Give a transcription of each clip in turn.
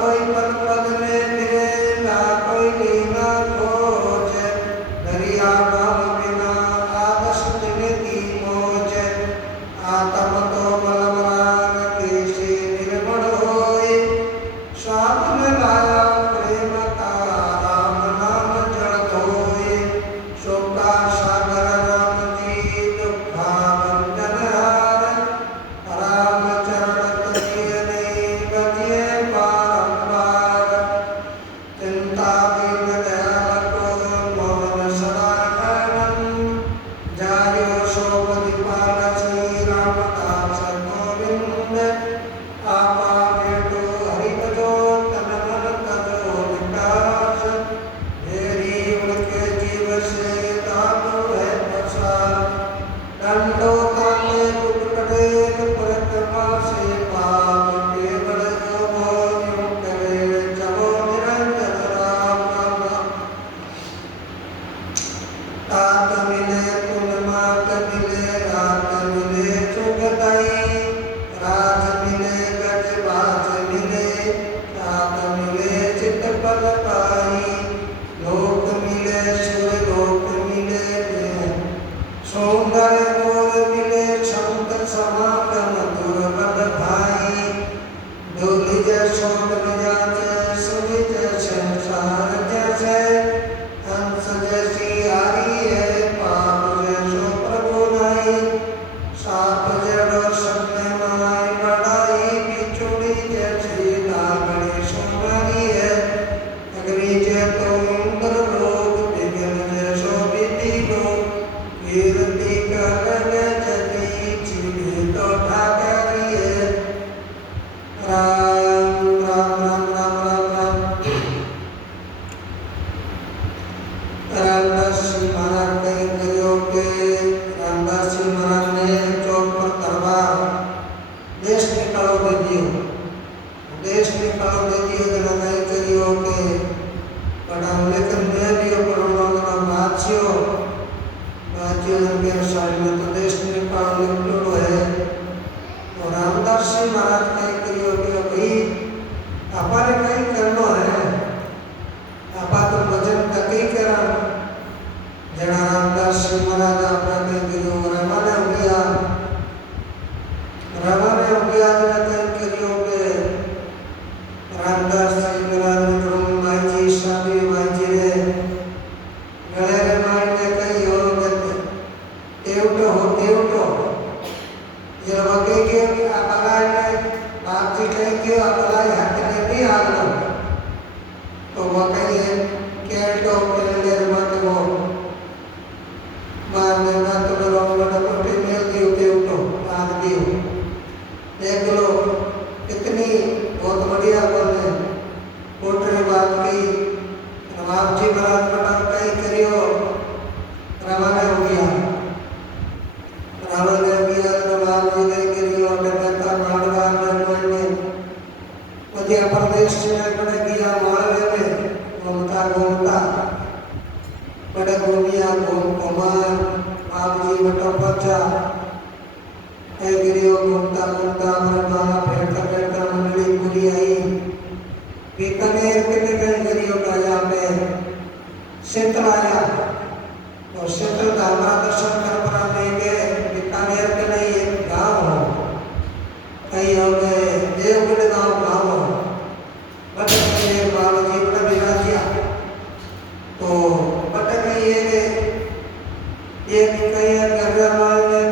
कोई पद पद में फिरे ना कोई लीला को तात मिले कुल मात मिले रात मिले चुगताई राज मिले गज बाज मिले ख्यात मिले चित पल पाई लोक मिले सुर लोक मिले सौंदर्य मोर मिले क्षमत समागम दुर्बल भाई डोली जय सोम जय सुनि जय संसार जैसे हंस जैसी आरी है पाप जैसो प्रभु नाई साप जड़ो सबने माई बढ़ाई बिछुड़ी जैसी नागणी सुमारी है अग्नि जय तो इंद्र लोग विघ्न जैसो विधि लोग कीर्ति कर जति चिन्ह तो ठाकरी है राम राम राम राम राम राम रामदास जी महाराज कई करियो के रामदास जी महाराज ने चौक पर तलवार देश निकालो दे दियो देश निकालो दे दियो तो कई करियो के बड़ा लेकिन मैं भी पढ़ो ना बाचियो के साल में तो देश निकालो निकलो है और रामदास जी महाराज कई करियो के भाई हमारे कई करनो है आपा तो भजन कई करा जना रामदास जी महाराज आपने कई करियो रवाने हो गया जना कई करियो के रामदास जी महाराज ने करो माई जी साबी माई जी रे गले रे माई ने कई हो देवटो ये वगे के अपलाय ने बाप जी कई के अपलाय हाथ ने भी आगलो तो वो कहीं है केल्टो केल्डर मत वो बार में ना तो रोंगड़ा कोटे मेल दियो देवटो आग दियो देख लो इतनी बहुत बढ़िया बोले कोटरी बात की बाप जी महाराज बता कई करियो रवाना हो गया रावण ने किया तो बाप जी कई करियो डरता मारवा ने मध्य प्रदेश में बड़े किया मालवे में घूमता बड़े घूमिया कुमार बाप जी बटो बच्चा कई करियो घूमता ब्रह्मा फेरता मंडली पूरी आई बीकानेर के कई करियो का यहाँ पे शीतल आया और शीतल का हमारा दर्शन कर पड़ा नहीं गए बीकानेर के नहीं एक गाँव हो कहीं हो गए देवगढ़ गाँव हो बटे कहीं बाबा जी बड़ा विराजिया तो बटे कहीं ये कहीं गर्रामाल में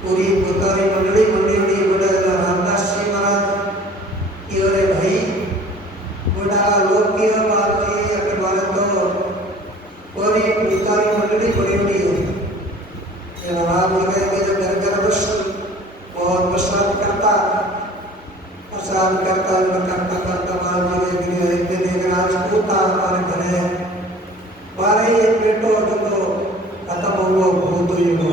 पूरी भूतारी मंडली मंडी बड़े रामदास जी महाराज की अरे भाई बड़ा लोग की बात की अगर बारे तो पूरी भूतारी मंडली बड़ी हो राम लगे के जब घर बहुत प्रसाद करता बाल जी एक दिन एक राजपूत हमारे घरे बारह एक बेटो जो खत्म हुआ भूत हुई हो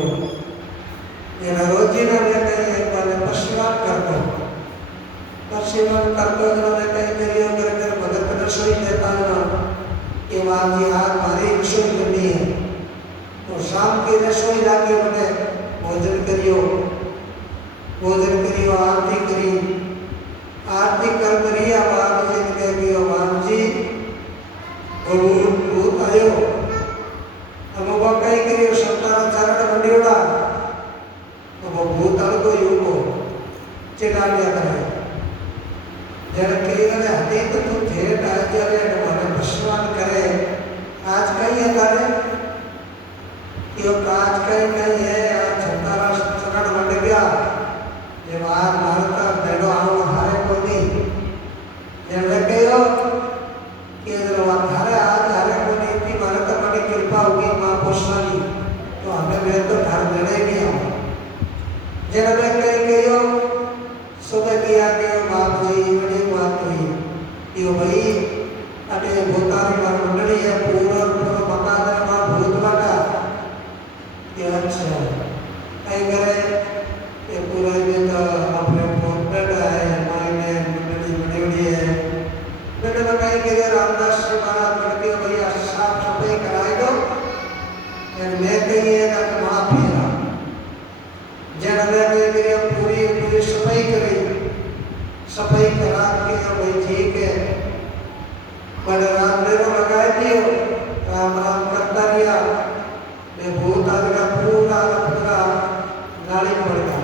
रोजी ने कहीं एक बार पश्चिमात करते उन्होंने कहीं करियो कर भगत रसोई देता ना कि वहाँ जी आज हमारी रसोई करनी है तो शाम की रसोई लाके बने भोजन करियो आरती कर करिया बाप जी ने कह दियो बाप जी भूत आयो हम वो कहीं करियो संतान चरण मंडियोड़ा तो वो भूत को युगो चिल्ला लिया करे जब कई गले हटी तो तू जेठ आज जावे हमारे पश्चिमान करे आज कहीं है तारे कि आज कहीं है आज छतारा चरण मंड गया जब आज भारत का बेड़ो आओ हारे को नहीं जब लगे हो कि अगर वहाँ हारे आज हारे को नहीं इतनी भारत का बड़ी कृपा होगी माँ पोषणाली तो हमें मैं तो घर देने भी आओ जब मैं कहीं हो सुबह किया कि बात हुई बड़ी बात हुई कि भाई अटे भूतारी पर मंडली है पूरा मकान में भूत लगा कि अच्छा कहीं करे ये पूरा में तो अपने पोर्ट्रेट है मायने मंडली बड़ी है बेटे तो कहीं के रामदास जी महाराज करके भैया साफ बड़े राम ने रो लगाए दियो, राम राम करता रिया, मैं भूत आदमी पूरा पूरा नाली पड़ गया,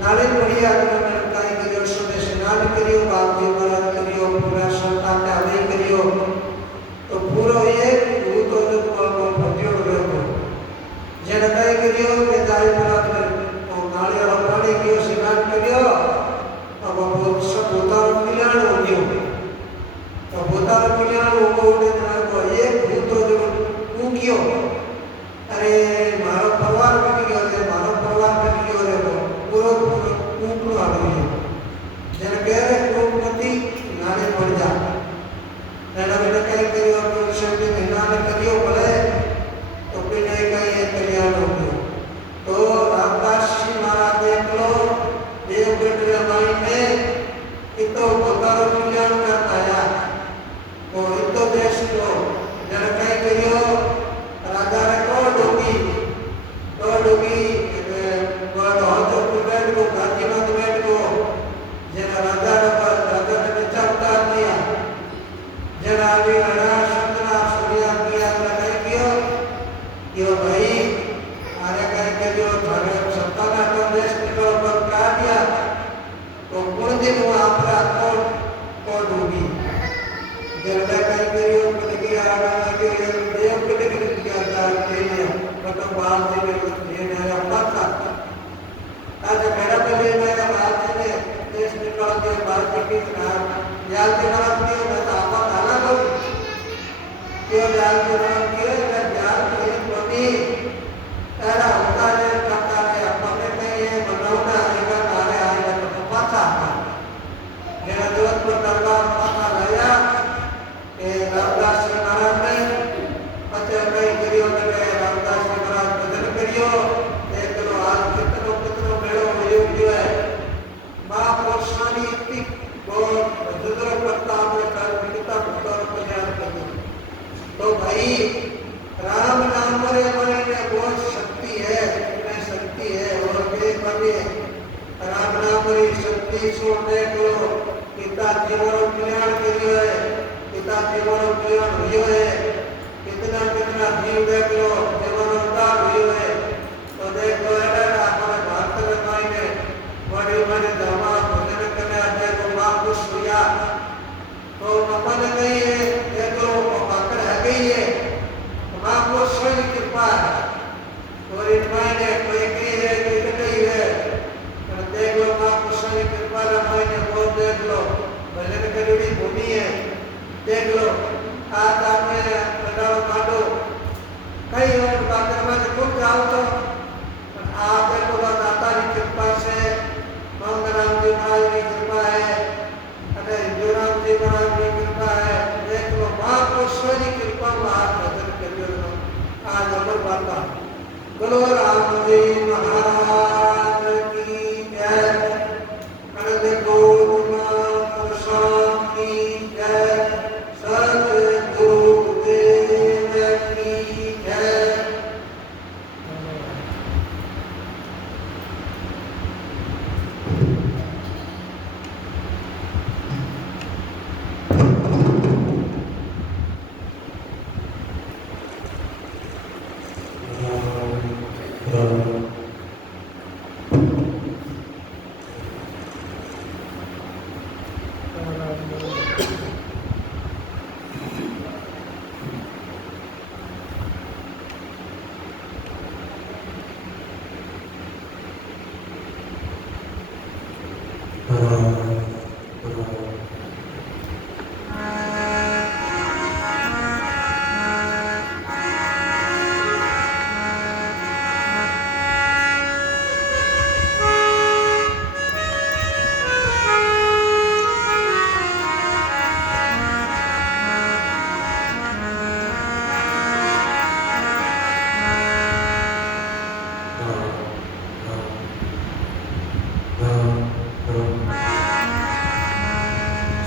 नाली पड़ी आदमी में कहीं करियो सुने स्नान करियो, बाप जी महाराज करियो, पूरा संतान ने हमें करियो, तो पूरा ये भूत और को फटियो गयो, जन कहीं करियो के जाई महाराज तो नाली वाला पानी कियो स्नान करियो, अब वो सब भूतार कल्याण हो गयो, तो भूतार कल्याण हो गयो तो ये भूत जो क्यों अरे मारो परिवार में गयो रे, मारो परिवार में गयो रे, पूरो पूरो कूकड़ो आ गयो, जन कह रहे कूक मती नाले पड़ जा, नैना बिना कहीं करियो तो शब्द महीना में करियो बोले, तो बिना कहीं कल्याण हो गयो, तो रामदास जी महाराज देख लो, देवगढ़ रामायण में इतो भूतार कल्याण करता है, तो इतो देश को जन कहीं करियो राजा रे तो डोगी बड़ हाथों पे बैठ को घाटी में बैठ को जना राजा ने नीचा उतार दिया, जना अभी अनाश संतना सूर्या किया लगाई कियो यो भाई आरे कहीं के जो थाने सत्ता का तो देश निकल पर काट दिया, तो कुछ दिन वो आपरा को डूबी, जब कहीं करियो कहीं आरा के देव के मतलब बाल जी ने ये नया पक्का आज मेरा पे ये नया बाल जी ने देश निकाल के बाल जी की नाम याद के नाम दिए मैं तो आपा खाना को क्यों याद के नाम किए मैं याद के बनी तेरा होता है करता है अपने में ये बनाना आएगा तारे आएगा तो पता मेरा दोस्त को दरबार पता लाया ये रामदास जी महाराज ने पता नहीं करियो ने रामदास जी महाराज भजन करियो, देख लो आज कितनो मेड़ो हो है, माँ पोषानी इतनी बहुत जुदर करता अपने कर कितना भूतार कल्याण करियो, तो भाई राम नाम रे मन में बहुत शक्ति है, इतनी शक्ति है और के बने राम नाम री शक्ति सो देख लो, पिता जीवन कल्याण करियो है, पिता जीवन कल्याण हुई है, कितना कितना जीव देख लो जीवन उद्धार हुई है, तो देख लो हमारे भारत रामायण में बड़े बड़े धर्मा भजन करने देखो माँ खुश हुआ, तो अपन नहीं है देख लो पकड़ है गई है, माँ को स्वयं कृपा है, और रामायण है कोई कही है कोई कही है, तो देख लो माँ को स्वयं कृपा रामायण है, वो देख लो भजन करी भूमि है, देख लो आज आपने बनाओ काटो कई और बातें में खुद जाओ तो आप देखो दाता की कृपा से मंगराम जी महाराज की कृपा है, अरे हिंदूराम जी महाराज की कृपा है, देख लो महापुरुषों की कृपा में आप भजन करियो, आज अमर बाता बोलो राम जी महाराज की जय, अरे देखो शांति जय,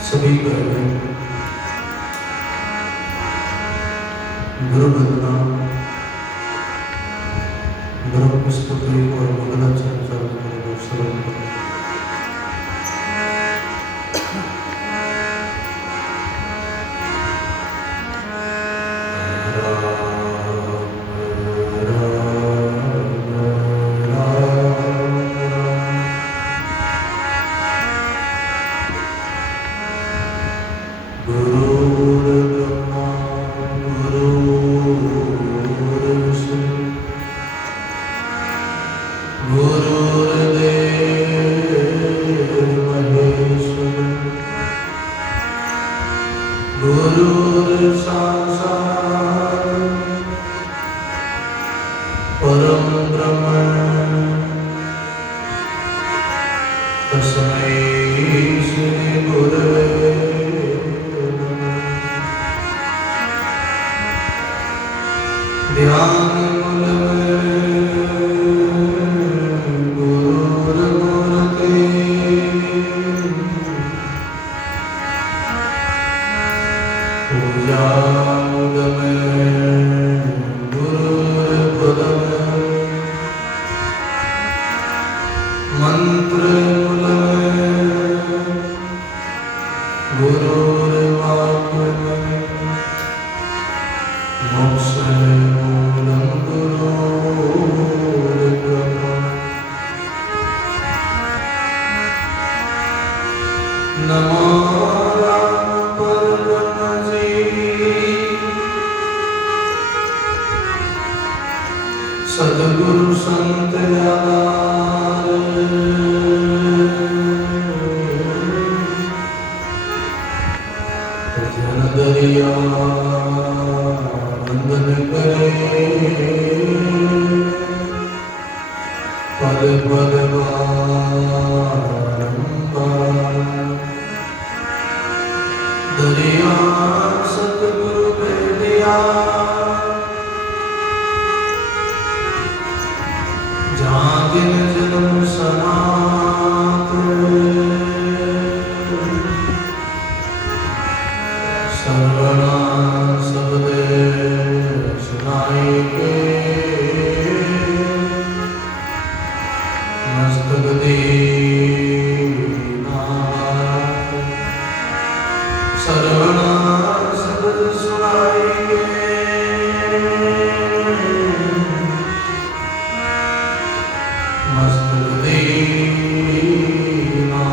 सभी घर में गुरु वंदना ब्रह्म स्तुति और मंगलाचरण चालू श्रवण करें। संसार परम ब्रह्म तस्मै श्री गुरवे ध्यान सद्गुरु संत जन दरिया वंदन करे पद पद बारंबार दरिया सतगुरु भेदिया जहाँ दिन जन्म सनातन सर्वना सबदे सुनाई के मस्तक दीना सर्वना सबद सुनाई के मस्तक दीना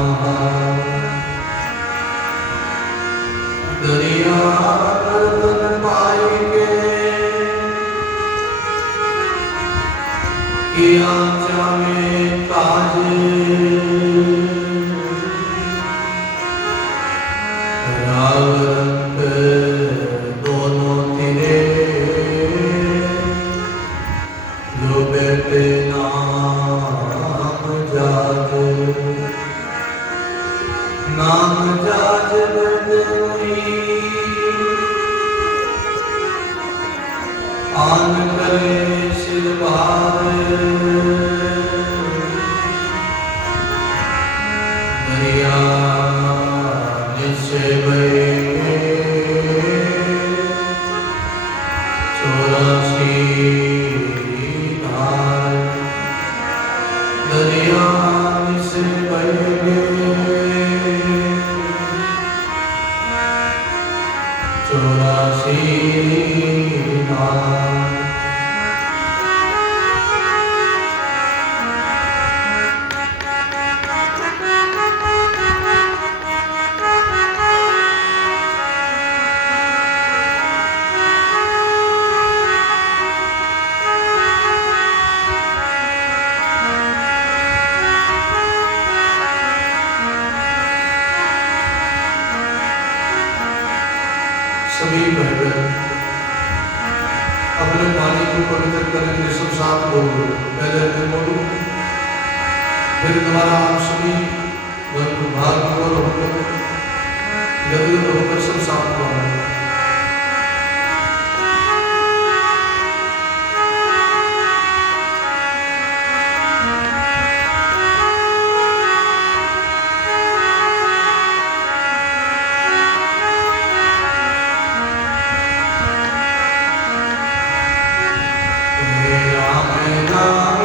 दरिया गर्दन पाएंगे किया चाहे काजे राग रंग दोनों तिरे जो बेटे नाम जाज आन करे सिर भारे दरिया निश्चय बहे 84 धार दरिया निश्चय बहे 84 धार सभी बहन अपने पानी को पवित्र करेंगे। सब साथ बोलो, पहले मैं बोलूं फिर दोबारा आप सभी भाग और जरूर होकर सब साथ बोलो। Amen.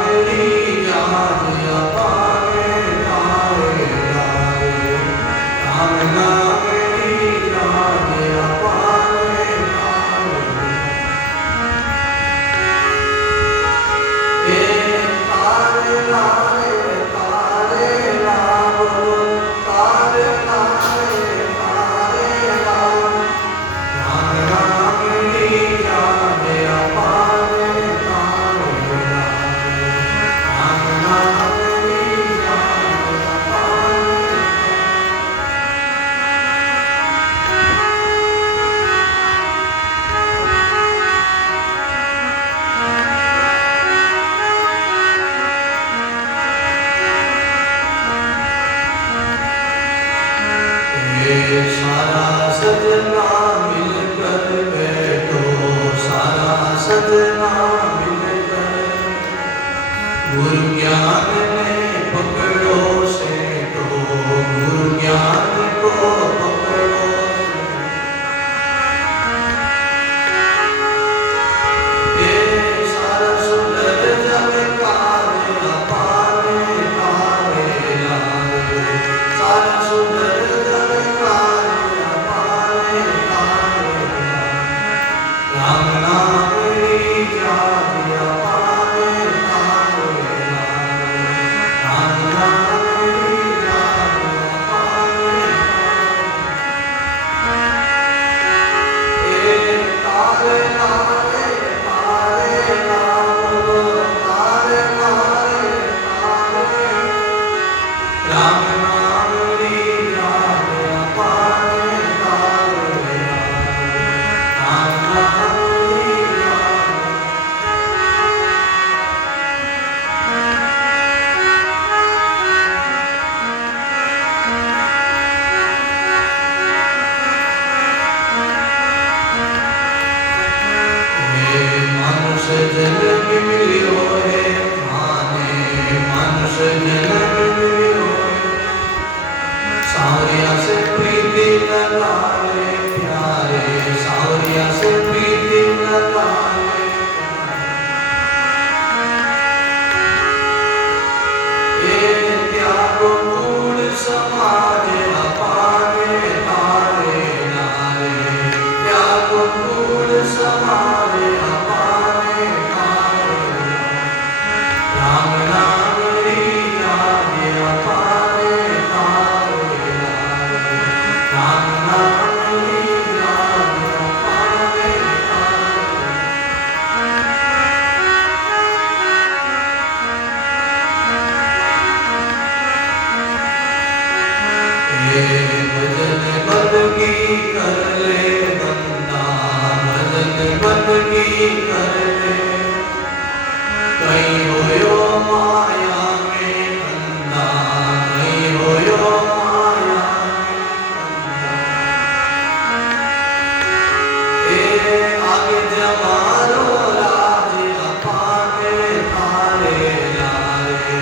जमारो राज अपाने तारे लारे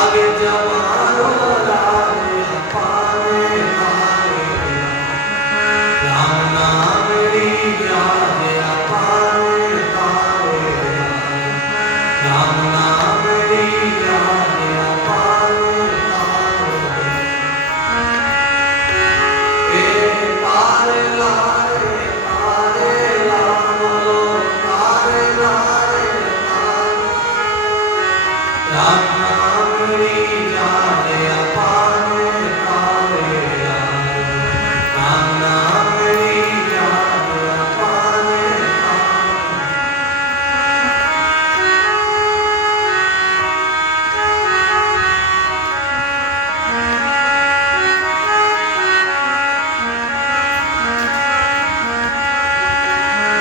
आगे जमारो राज अपाने तारे राम नाम री याद अपाने तारे राम नाम री याद अपाने तारे ए तारे लारे तारे लामो तारे लारे राम नाम री याद अपाने तारे राम नाम री याद अपाने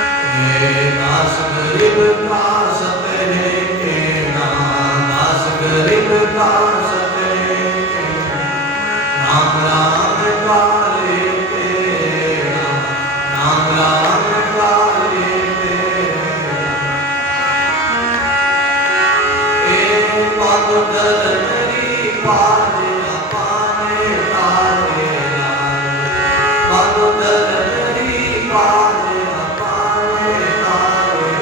नास गरीब का सतरे के नास गरीब का सतरे के नाम राम का लेते नाम राम का लेते पद धरनरी पाद अपाने तारे पद धरनरी पाद अपाने तारे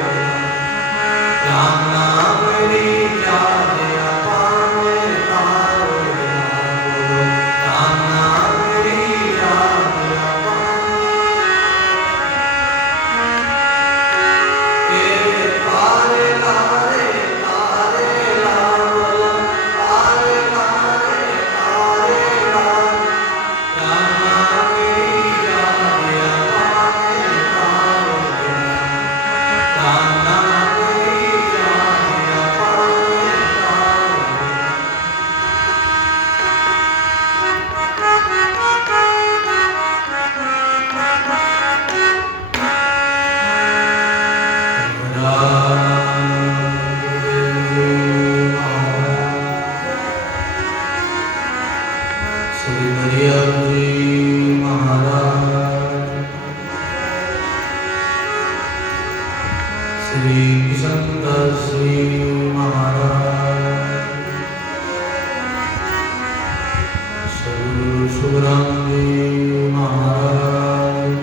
राम नाम री याद अपाने तारे राम नाम री याद अपाने तारे लारे तारे लामो तारे लारे तारे लाम राम नाम री याद अपाने तारे राम नाम री याद अपाने श्री हरिहर जी महाराज श्री शंकर श्री महाराज श्री सुराम जी महाराज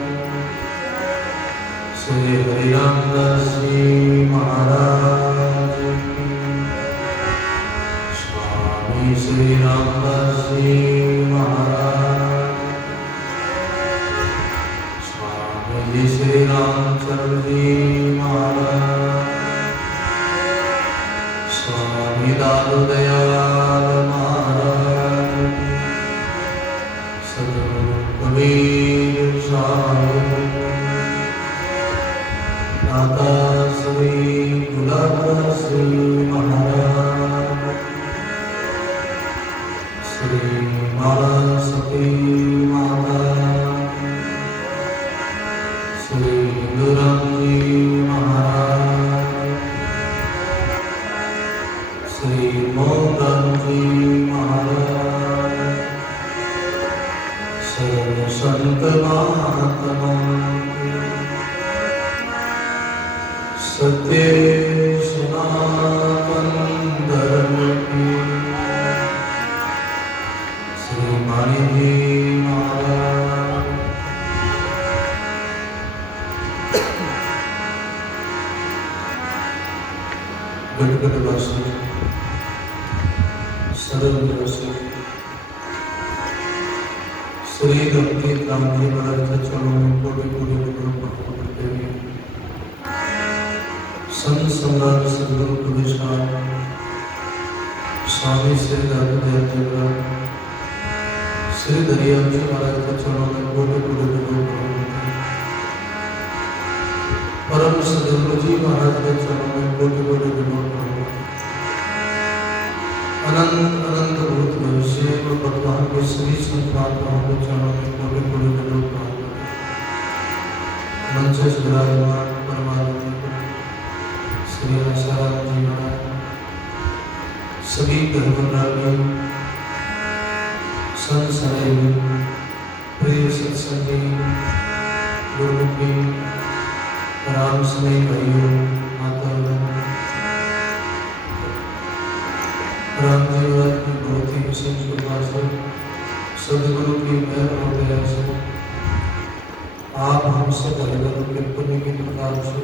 श्री हरिरामदास जी महाराज स्वामी श्री रामदास जी महाराज स्वामी जी श्री रामचंद्र जी महाराज स्वामी दादू दयाल महाराज सद्गुरु कबीर साहिब दाता श्री गुलाब श्री महाराज श्री माला सती माता श्री हिंदूराम जी महाराज श्री मोहन जी महाराज सर्व संत महात्मा सत्य सनातन धर्म की श्री मानी जी महाराज गढ़गढ़वासी सदनवासी श्री भक्ति क्रांति महाराज चरणों में कोटि कोटि नमन करते हुए संत सम्राट सद्गुरु कबीर स्वामी श्री दादू दयाल श्री हरिहर जी महाराज के चरणों में कोटि कोटि नमन करते हैं परम सद्गुरु जी महाराज के चरणों में कोटि कोटि नमन करते हैं अनंत अनंत भूत भविष्य और वर्तमान के सभी संत महात्माओं के चरणों में कोटि कोटि नमन करते हैं मंच से विराजमान परमात्मा श्री आसाराम जी महाराज सभी धर्मरागी संसारी प्रिय सत्संगी गुरुमुखी राम स्नेह भाइयों, माता राम जी महाराज की बहुत ही विशेष कृपा से सदगुरु की मेहर हो गया से आप हमसे भगवान के पुण्य के प्रकार से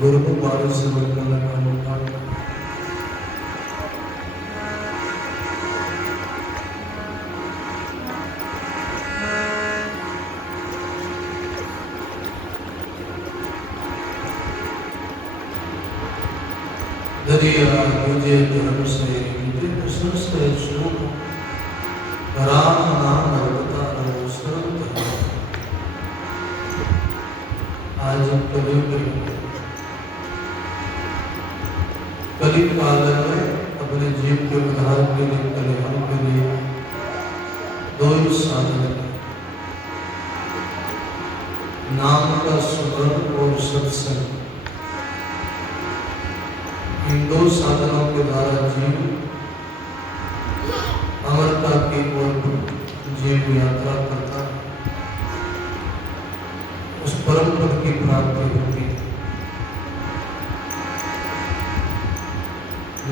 गुरु को बारिश से बरकरार रखने का दरिया मुझे धर्म से मुझे कृष्ण से शुभ राम नाम रखता रहो सर्वत। आज कली काल में अपने जीव के उद्धार के लिए कल्याण के लिए दो ही साधन है, नाम का सुगंध और सत्संग। इन दो साधनों के द्वारा जीव अमरता की ओर जीव यात्रा करता है, उस परम पद की प्राप्ति होती है।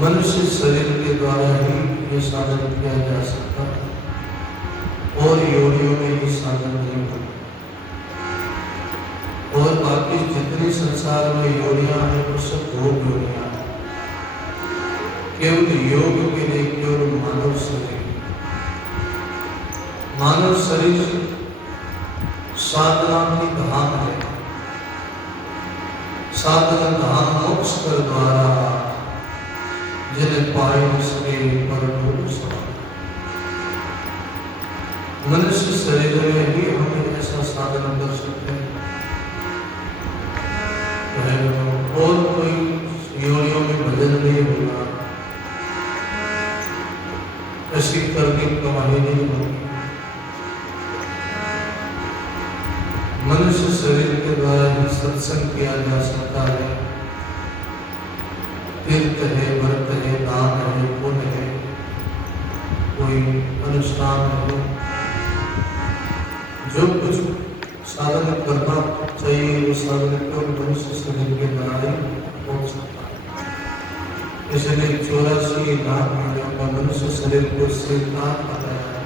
मनुष्य शरीर के द्वारा ही ये साधन किया जा सकता है और योनियों में ये साधन नहीं होता। और बाकी जितनी संसार में योनियां हैं वो सब भोग योनियां हैं। केवल योग के लिए केवल मानव शरीर साधना की धाम है। साधना धाम मोक्ष कर द्वारा जिन्हें पाए उसके पर मनुष्य शरीर में ही हम ऐसा साधना कर सकते हैं। और कोई योनियों में भजन नहीं होगा, ऐसी करने कमाई नहीं होगी। मनुष्य शरीर के द्वारा ही सत्संग किया जा सकता है। तीर्थ है, व्रत है, दान है, पुण्य है, कोई अनुष्ठान है, जो कुछ साधन करना चाहिए वो साधन केवल मनुष्य शरीर के द्वारा ही हो सकता है। इसलिए 84 लाख का मनुष्य शरीर को स्वीकार कराया है।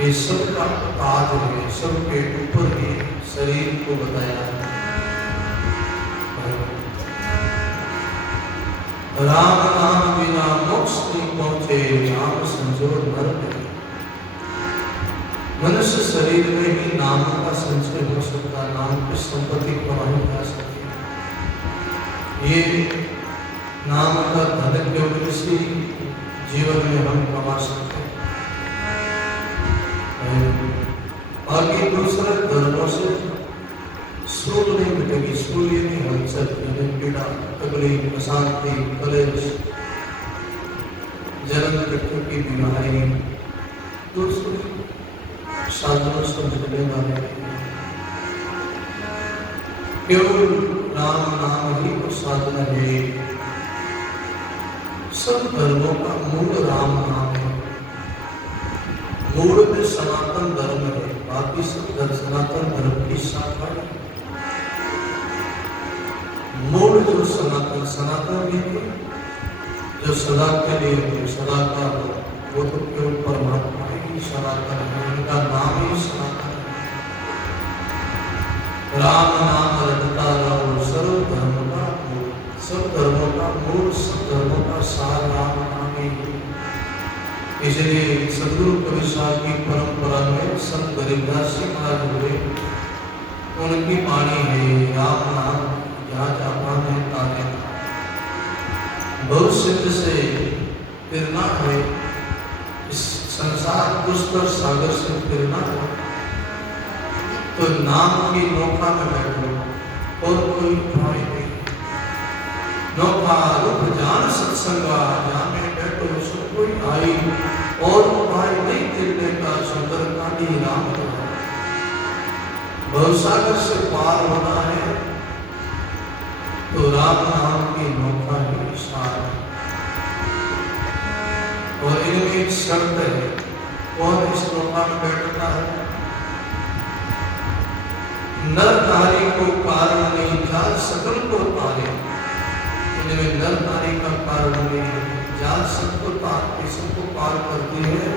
ये सबका ताज है, सबके ऊपर ही शरीर को बताया है। राम नाम बिना मोक्ष नहीं पहुंचे, नाम संजोर भर गए। मनुष्य शरीर में ही नाम का संचय हो सकता, नाम की संपत्ति कमाई जा सकती है। ये नाम का धन केवल किसी जीवन में हम कमा सकते हैं। बाकी दूसरे धर्मों से सूल नहीं मिटेगी। सूल ये नहीं हलचल, पीड़ा, तकलीफ, अशांति, कलेश, जन्म मृत्यु की बीमारी दूसरे साधनों से मिटने वाले केवल राम नाम ही वो साधन है। सब धर्मों का मूल राम नाम है। मूल में सनातन धर्म है, बाकी सब सनातन धर्म की शाखा है। मूल जो सनातन है, जो सदा के लिए सदा का वो तो केवल परमात्मा ही सनातन है, उनका नाम ही सनातन है। राम नाम रटता रहो सर्व धर्म का मूल, सब धर्मों का मूल, सब धर्मों का सार राम नाम ही है। इसलिए सदगुरु कबीर साहब की परंपरा में संत गरीबदास जी महाराज हुए, उनकी वाणी है राम नाम जहाँ जापा में तारे। भविष्य से फिरना है, इस संसार पुष्कर सागर से फिरना है, तो नाम की नौका में बैठो और कोई उपाय नहीं। नौका रूप जान सत्संगा, जहाँ में बैठो सो कोई आई और उपाय नहीं तिरने का, सुंदर कानी राम का। भवसागर से पार होना है तो राम नाम की नौका ही सार है। और इनमें एक शर्त है, कौन इस नौका में बैठता है? नर नारी को कारण नहीं, जाल सकल को तारे। इनमें नर नारी का कारण नहीं है, जाल सबको तार के सबको पार करती है।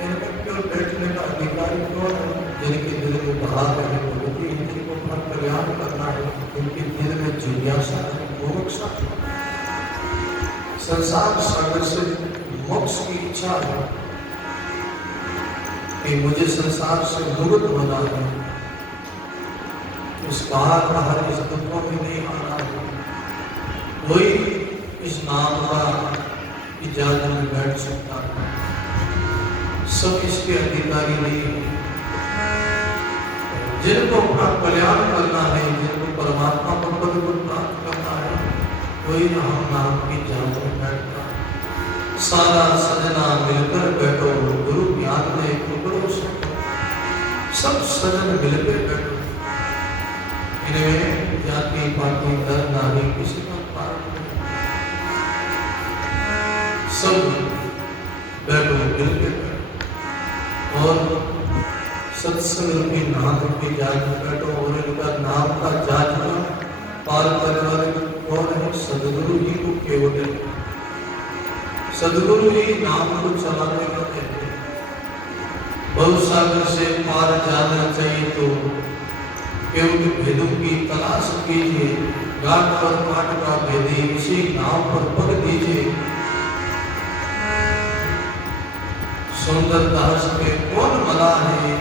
इनमें क्यों बैठने का अधिकारी कौन है? जिनके दिल में बहार है, प्रगति, इनकी को अपना कल्याण करना है, इनके दिल में जिज्ञासा है, मोक्षा है, संसार सागर से मोक्ष की इच्छा है कि मुझे संसार से मुक्त होना है, इस बाहर बाहर इस दुखों में नहीं आना है। कोई इस नाम का इजाजत में बैठ सकता है, सब इसके अधिकारी नहीं है। जिनको अपना कल्याण करना है, जिनको परमात्मा को पद को प्राप्त करना है, कोई राम नाम की इजाजत में बैठता है। सारा सजना मिलकर बैठो, गुरु ज्ञान में टुकड़ों से सब सजन मिलकर बैठो। इनमें जाति पाति दर नारी किसी का कारण नहीं, सब बैठो मिलकर और सत्संग रूपी नाम की जात में बैठो। और इनका नाम का जातना पार करने वाले कौन है? सदगुरु ही को केवल है, सदगुरु ही नाम को चलाने वाले हैं। बहुत सागर से पार जाना चाहिए तो केवल भेदों की तलाश कीजिए, घाट पर पाट का भेदी इसी नाव पर पग दीजिए। सुंदर दास में कौन मला है,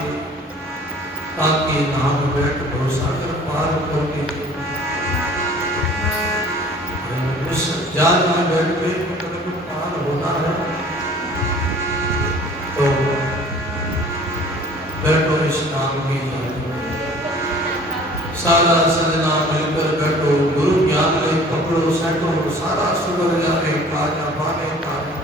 ताकि नाम बैठ भरोसा कर पार कर दीजिए। जाल में बैठ के पार होना है तो बैठो इस नाम की जाल। सारा सजना मिलकर बैठो, गुरु ज्ञान में पकड़ो सैठो, सारा सुधर जाए काजा पाने पाने।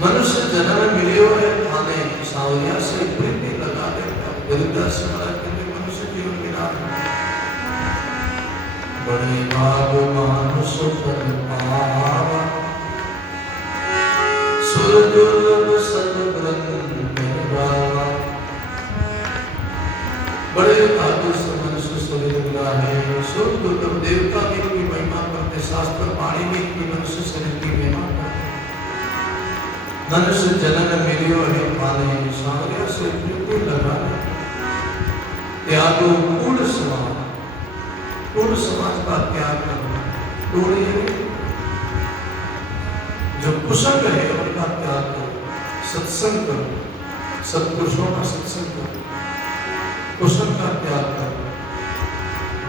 मनुष्य जन्म मिलियो है थाने, सावरिया से प्रीति लगा देता, गिरदा से मनुष्य जीवन मिला। बड़े भाग मानुष पर पावा, सुर दुर्लभ सतग्रंथ गावा। बड़े भाग्य से मनुष्य शरीर मिला है, सुर दुर्लभ देवता भी इनकी महिमा करते, शास्त्र पाणी भी इनकी मनुष्य शरीर की महिमा करते। मनुष्य जन्म मिलियो है पाले, सावरिया से प्रीति लगा त्यागो कूढ़ समाज। कूढ़ समाज का त्याग करना, कूढ़ जो कुशल है उनका त्याग करो, सत्संग करो, सत्पुरुषों का सत्संग करो, कुशल का त्याग करो,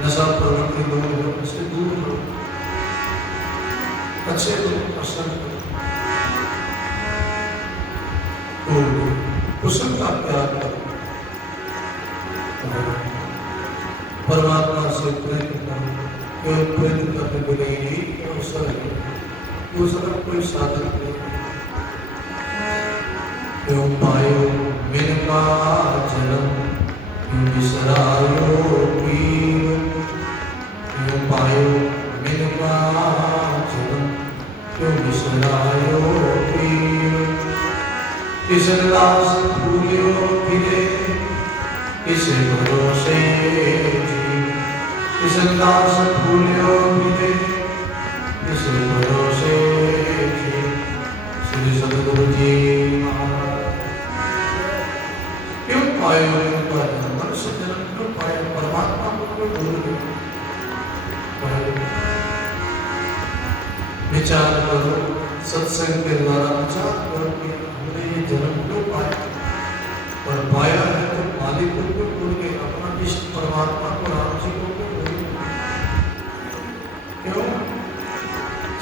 नशा प्रवृत्ति लोग से दूर रहो, अच्छे लोग पसंद करो, कुशल का त्याग करो, परमात्मा से प्रेम करो। केवल प्रेम करने के लिए ही अवसर है, दूसरा कोई साधन नहीं। क्यों पायो मिलका जन्म, क्यों बिसरायो पीर। क्यों पायो मिलका जन्म, क्यों बिसरायो पीर। किस दास भूलियो फिरे, किस भरोसे जी। किस दास भूलियो फिरे, किस भरोसे जी। श्री सद्गुरु जी महाराज। क्यों पायो इनका जन्म, मनुष्य जन्म क्यों पाए? परमात्मा को क्यों भूल गए? विचार करो, सत्संग के द्वारा विचार करो कि हमने ये जन्म क्यों पाया, और पाया है तो मालिक को क्यों भूल गए? अपना इष्ट परमात्मा को, राम जी को क्यों भूल गए? क्यों?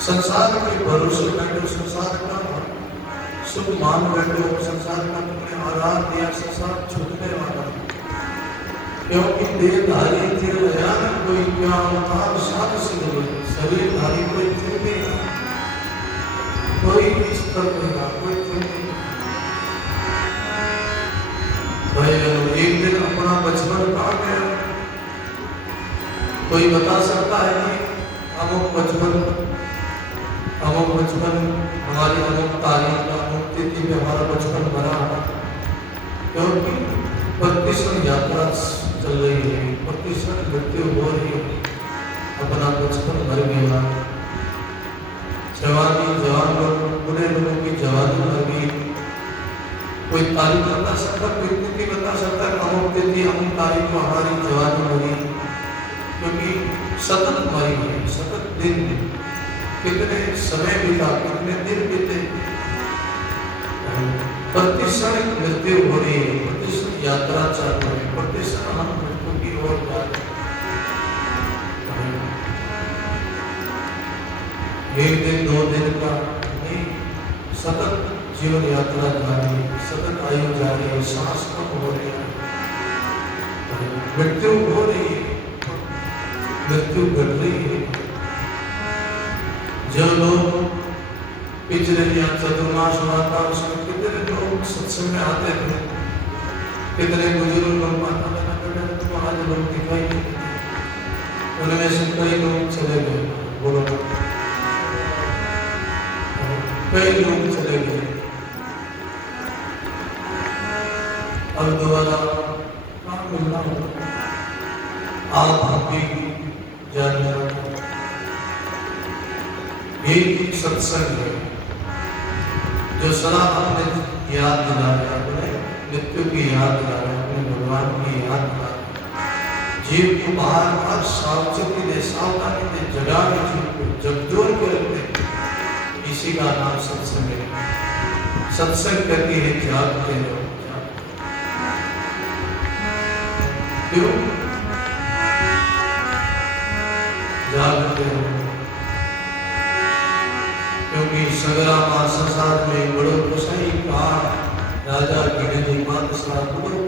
संसार के भरोसे बैठो, संसार का सुख मान बैठो, संसार का तुमने आधार दिया, संसार छूटने वाला। क्योंकि देहधारी थे भयानक, कोई क्या अवतार साध सिद्ध, शरीरधारी कोई थे नहीं, कोई इष्टर नहीं, कोई थे नहीं। भाई एक दिन अपना बचपन काट गया, कोई बता सकता है कि अमुक बचपन हमारी अमुक तारीख अमुक तिथि में हमारा बचपन भरा, क्योंकि 32 यात्रा चल रही है, प्रतिशत मृत्यु हो रही है। अपना बचपन मर गया, जवान लोग, बूढ़े लोगों की जवानी मर गई। कोई तारीख बता सकता, कोई कुत्ती बता सकता अमुक दिन थी, अमुक तारीख को हमारी जवानी मरी, क्योंकि सतत मरी है, सतत दिन, कितने समय बीता, कितने दिन बीते, प्रतिक्षण मृत्यु हो रही है, प्रतिक्षण यात्रा चालू है, प्रतिक्षण हम मृत्यु की ओर जा रहे हैं। एक दिन दो दिन का नहीं, सतत जीवन यात्रा जारी है, सतत आयु जा रही है, सांस कम हो रही है, मृत्यु हो रही है, मृत्यु घट रही है। जो लोग पिछले या चतुर्मास हुआ था उसमें कितने लोग सत्संग में आते थे, कितने बुजुर्ग लोग माता पिता तो आज लोग दिखाई नहीं देते, उनमें से कई लोग चले गए, बोलो कई लोग चले गए। अब दोबारा कहाँ मिलना होगा, आप भी जानिए यही सत्संग है जो सदा अपने याद दिला रहा है, अपने मृत्यु की याद दिला रहा है, अपने भगवान की याद दिला रहा है। जीव को बाहर बाहर सावचेती दे, सावधानी दे, जगा के जीव को जगजोर के रखते, इसी का नाम सत्संग है। सत्संग करती है जागते रहो, क्यों जागते रहो, क्योंकि सगरा मां संसार में बड़ो कुसाई का राजा गिरजी मात सा बड़ो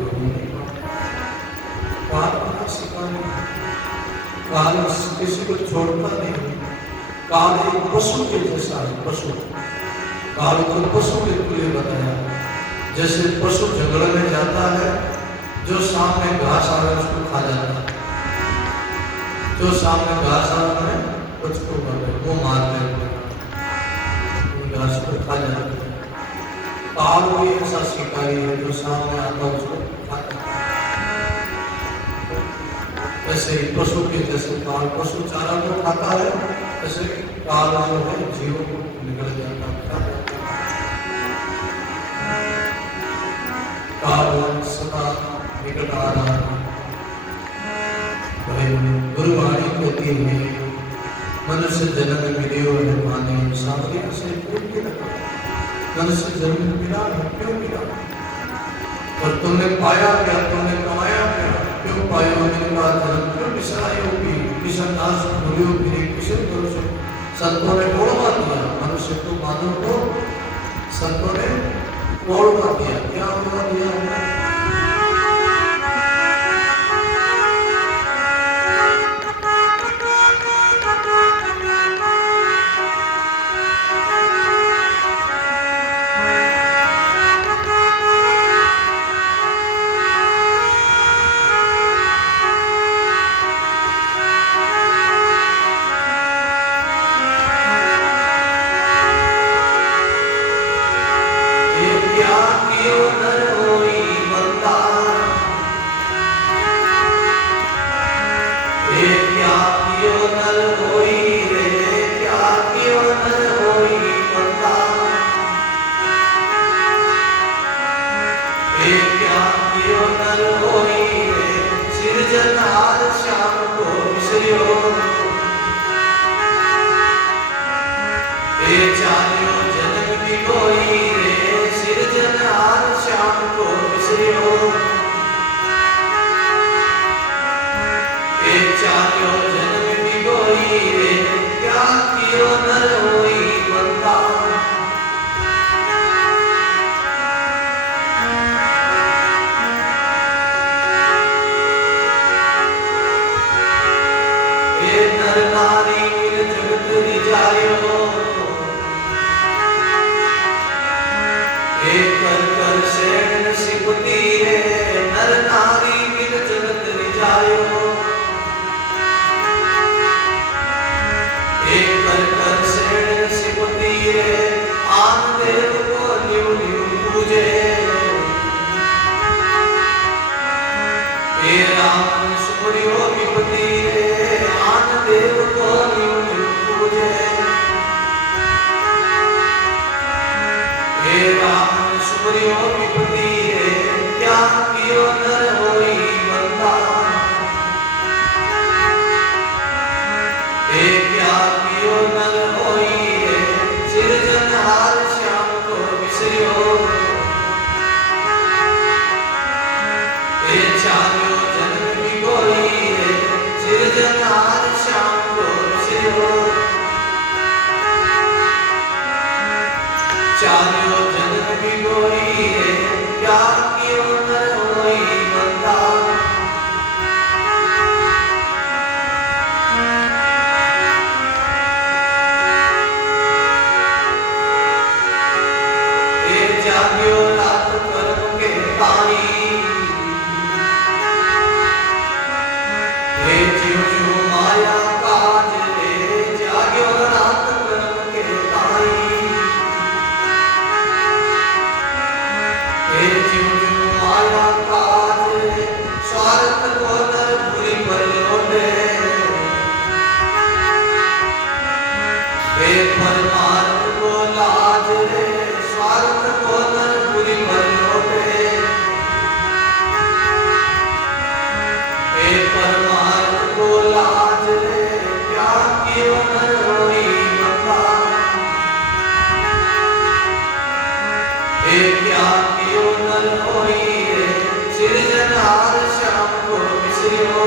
काल किसी को छोड़ता नहीं। काल एक पशु के जैसा है, पशु काल को पशु के लिए बताया, जैसे पशु जंगल में जाता है, जो सामने घास आ रहा है उसको खा जाता है, जो सामने घास आ रहा है उसको वो मारते हैं, घास को खा जाता है। काल भी ऐसा शिकारी है, जो सामने आता है उसको खाता है। ऐसे ही पशु के जैसे काल पशु चारा को खाता है, ऐसे काल जो है जीवों को निकल जाता है। काल सदा निकट आ रहा है। गुरुवाणी होती है, मनुष्य जन्म मिलियो है माने सावरिया से क्यों मिला, मनुष्य जन्म मिला है क्यों मिला, और तुमने पाया क्या, तुमने कमाया क्या, क्यों पायो मेरे पास जन्म, क्यों बिसरायो भी बिसरनाश भूलियो फिरे किसे भरोसे। संतों ने ओढ़वा दिया मनुष्य को, मानव को संतों ने ओढ़वा दिया। क्या ओढ़वा दिया? राम रे, क्या क्यों नर होई बंदा। ए जाग्यो रात कर्म के ताई, ए जीव जो माया काज रे, जाग्यो रात कर्म के ताई। ए जीव जो माया काज रे, स्वार्थ को नर बुरी पर लौटे। ए परमार्थ को लाज रे, स्वार्थ को नर बुरी पर लौटे। ए परमार्थ को लाज रे, क्या क्यों नर होई बंदा। ए क्या क्यों नर होई रे, सिरजनहार श्याम को बिसरियो।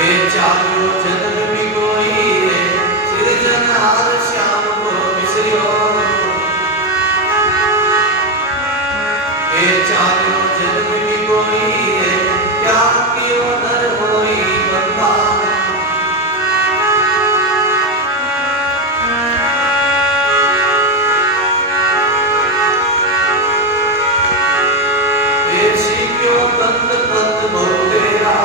ए चालो जन्म भी कोई रे, सिरजनहार श्याम को बिसरियो। ए चालो जन्म भी कोई रे, क्या क्यों नर होई बंदा। ए सीखियो तंत तंत बहु तेरा,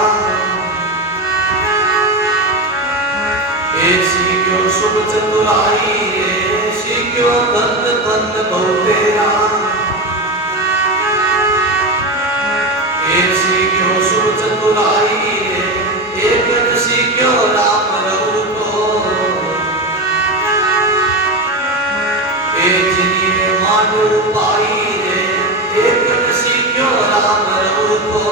ए सीखियो शुभ चतुराई रे, सीखियो तंत तंत बहु तेरा। ए सीखियो शुभ चतुराई रे, एक सीखियो राम रहु को। ए जिनिए मानु पाई रे, एक सीखियो राम रहु को।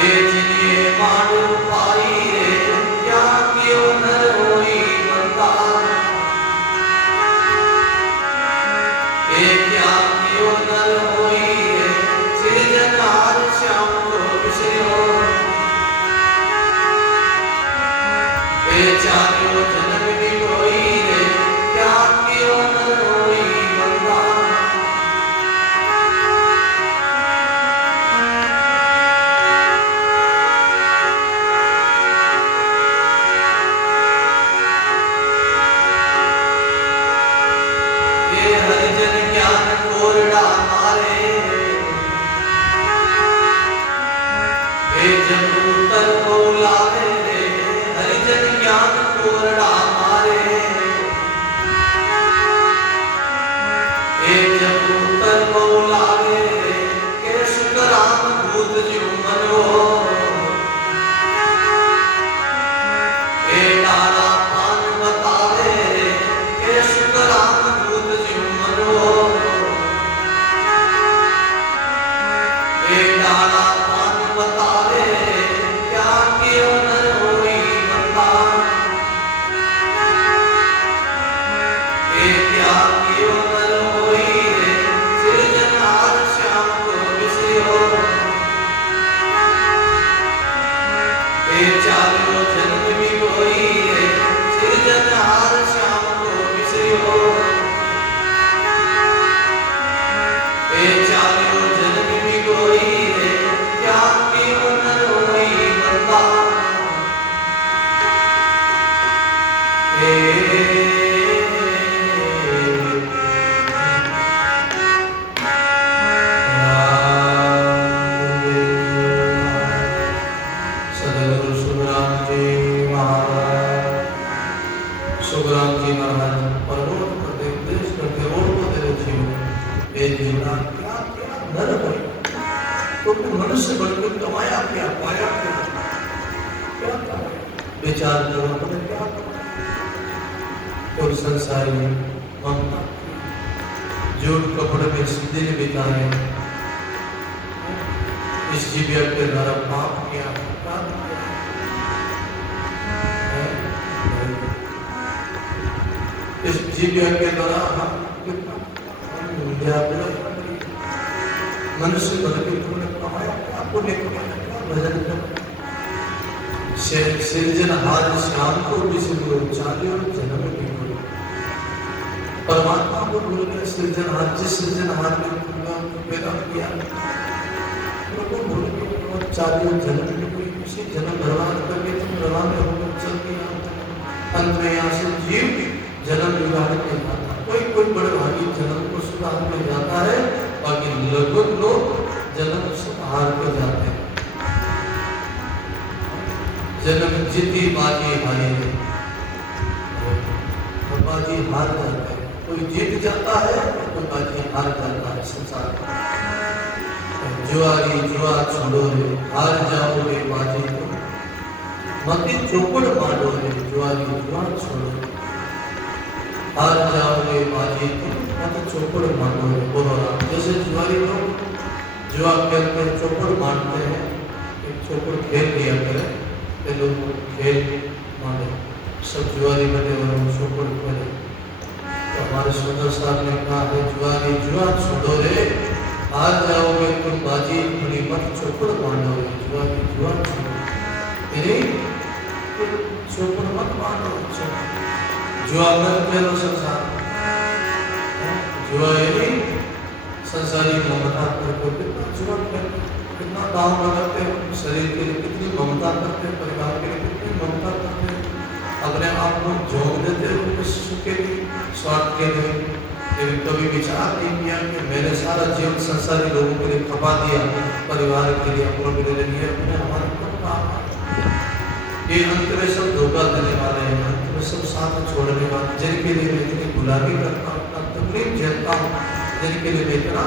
ए जिनिए मानु पाई रे, क्या क्यों नर होई बंदा। ए क्या क्यों नर होई रे, सिरजनहार श्याम को बिसरियो। ए चालो जन्म भी कोई रे, क्या क्यों नर होई बंदा। ए हरिजन ज्ञान कोरडा मारे, ए जगूतर बोलावे रे, हरिजन ज्ञान कोरडा मारे। ए जगूतर बोलावे रे, के सुतराम भूत जो मनो। ए डाला पान बतावे रे, के सुतराम भूत जो मनो। ए डाला पान बतावे रे, क्या क्यों नर होई बंदा। ए क्या क्यों नर होई रे, सिरजनहार श्याम को बिसरियो। ए चालो जन्म भी कोई रे, सिरजनहार श्याम को बिसरियो। ए चालो जन्म भी कोई रे, क्या क्यों नर होई बंदा। ए सदगुरु सुखराम जी महाराज, सुखराम जी महाराज परलोक करते उपदेश करते और को तेरे जीवन ए जीवना क्या क्या नर होई। तुमने मनुष्य बनकर कमाया क्या, पाया क्या, क्या पाया। विचार करो तुमने क्या पाया। और संसारी ममता झूठ कपड़े में सीधे ने बिताए, इस जीविया के द्वारा पाप किया, अपराध किया। इस जीविया के द्वारा हम कितना मनुष्य बन के तुमने कमाया क्या, पुण्य कमाया क्या, भजन कमाया। सिरजनहार श्याम को बिसरियो, चालियो जन्म परमात्मा को भूल गए, सृजनहार जिस सृजनहार ने पैदा किया उनको भूल गए और चारों जन्म में कोई किसी जन्म बर्बाद करके तुम रवाना होकर चल दिया। अंत में यहाँ से जीव जन्म विवाह के जाता, कोई बड़े भागी जन्म को सुधार में जाता है, बाकी लगभग लोग जन्म सुधार के जाते हैं। जन्म जीती बाजी हारी है, और बाजी हार जाता है, कोई जीत जाता है कोई बाजी हार जाता है। संसार जुआरी जुआ छोड़ो रे, हार जाओगे बाजी तो मती चौपड़ बांटो रे, जुआरी जुआ छोड़ो हार जाओगे बाजी तो मत चौपड़ बांटो रे। बोलो राम। जैसे जुआरी लोग जुआ खेल कर चौपड़ बांटते हैं, एक चौपड़ खेल लिया करें, ये लोग खेल माने सब जुआरी बने और चौपड़ खेले। तो हमारे सुंदर साहब ने कहा है जुआरी जुआ छोड़ो रे, हार जाओगे तुम बाजी थोड़ी मत चौपड़ बांधो रे, जुआरी जुआ छोड़ो चौपड़ मत बांधो। जुआ मत खेलो संसार, जुआ संसारी ममता करके कितना जुआ खेलते, कितना दाव लगाते हैं, शरीर के लिए कितनी ममता करते हैं, परिवार के लिए कितनी ममता करते हैं, अपने आप को झोंक देते हैं उस के लिए, स्वार्थ के लिए। लेकिन कभी विचार नहीं किया कि मैंने सारा जीवन संसारी लोगों के लिए खपा दिया, परिवार के लिए अपनों के लिए लिए, अपने हमारे को काम ये अंत में सब धोखा देने वाले हैं, अंत में सब साथ छोड़ने वाले, जिनके लिए मैं इतनी गुलामी करता हूँ, इतना तकलीफ झेलता हूँ, जिनके लिए मैं इतना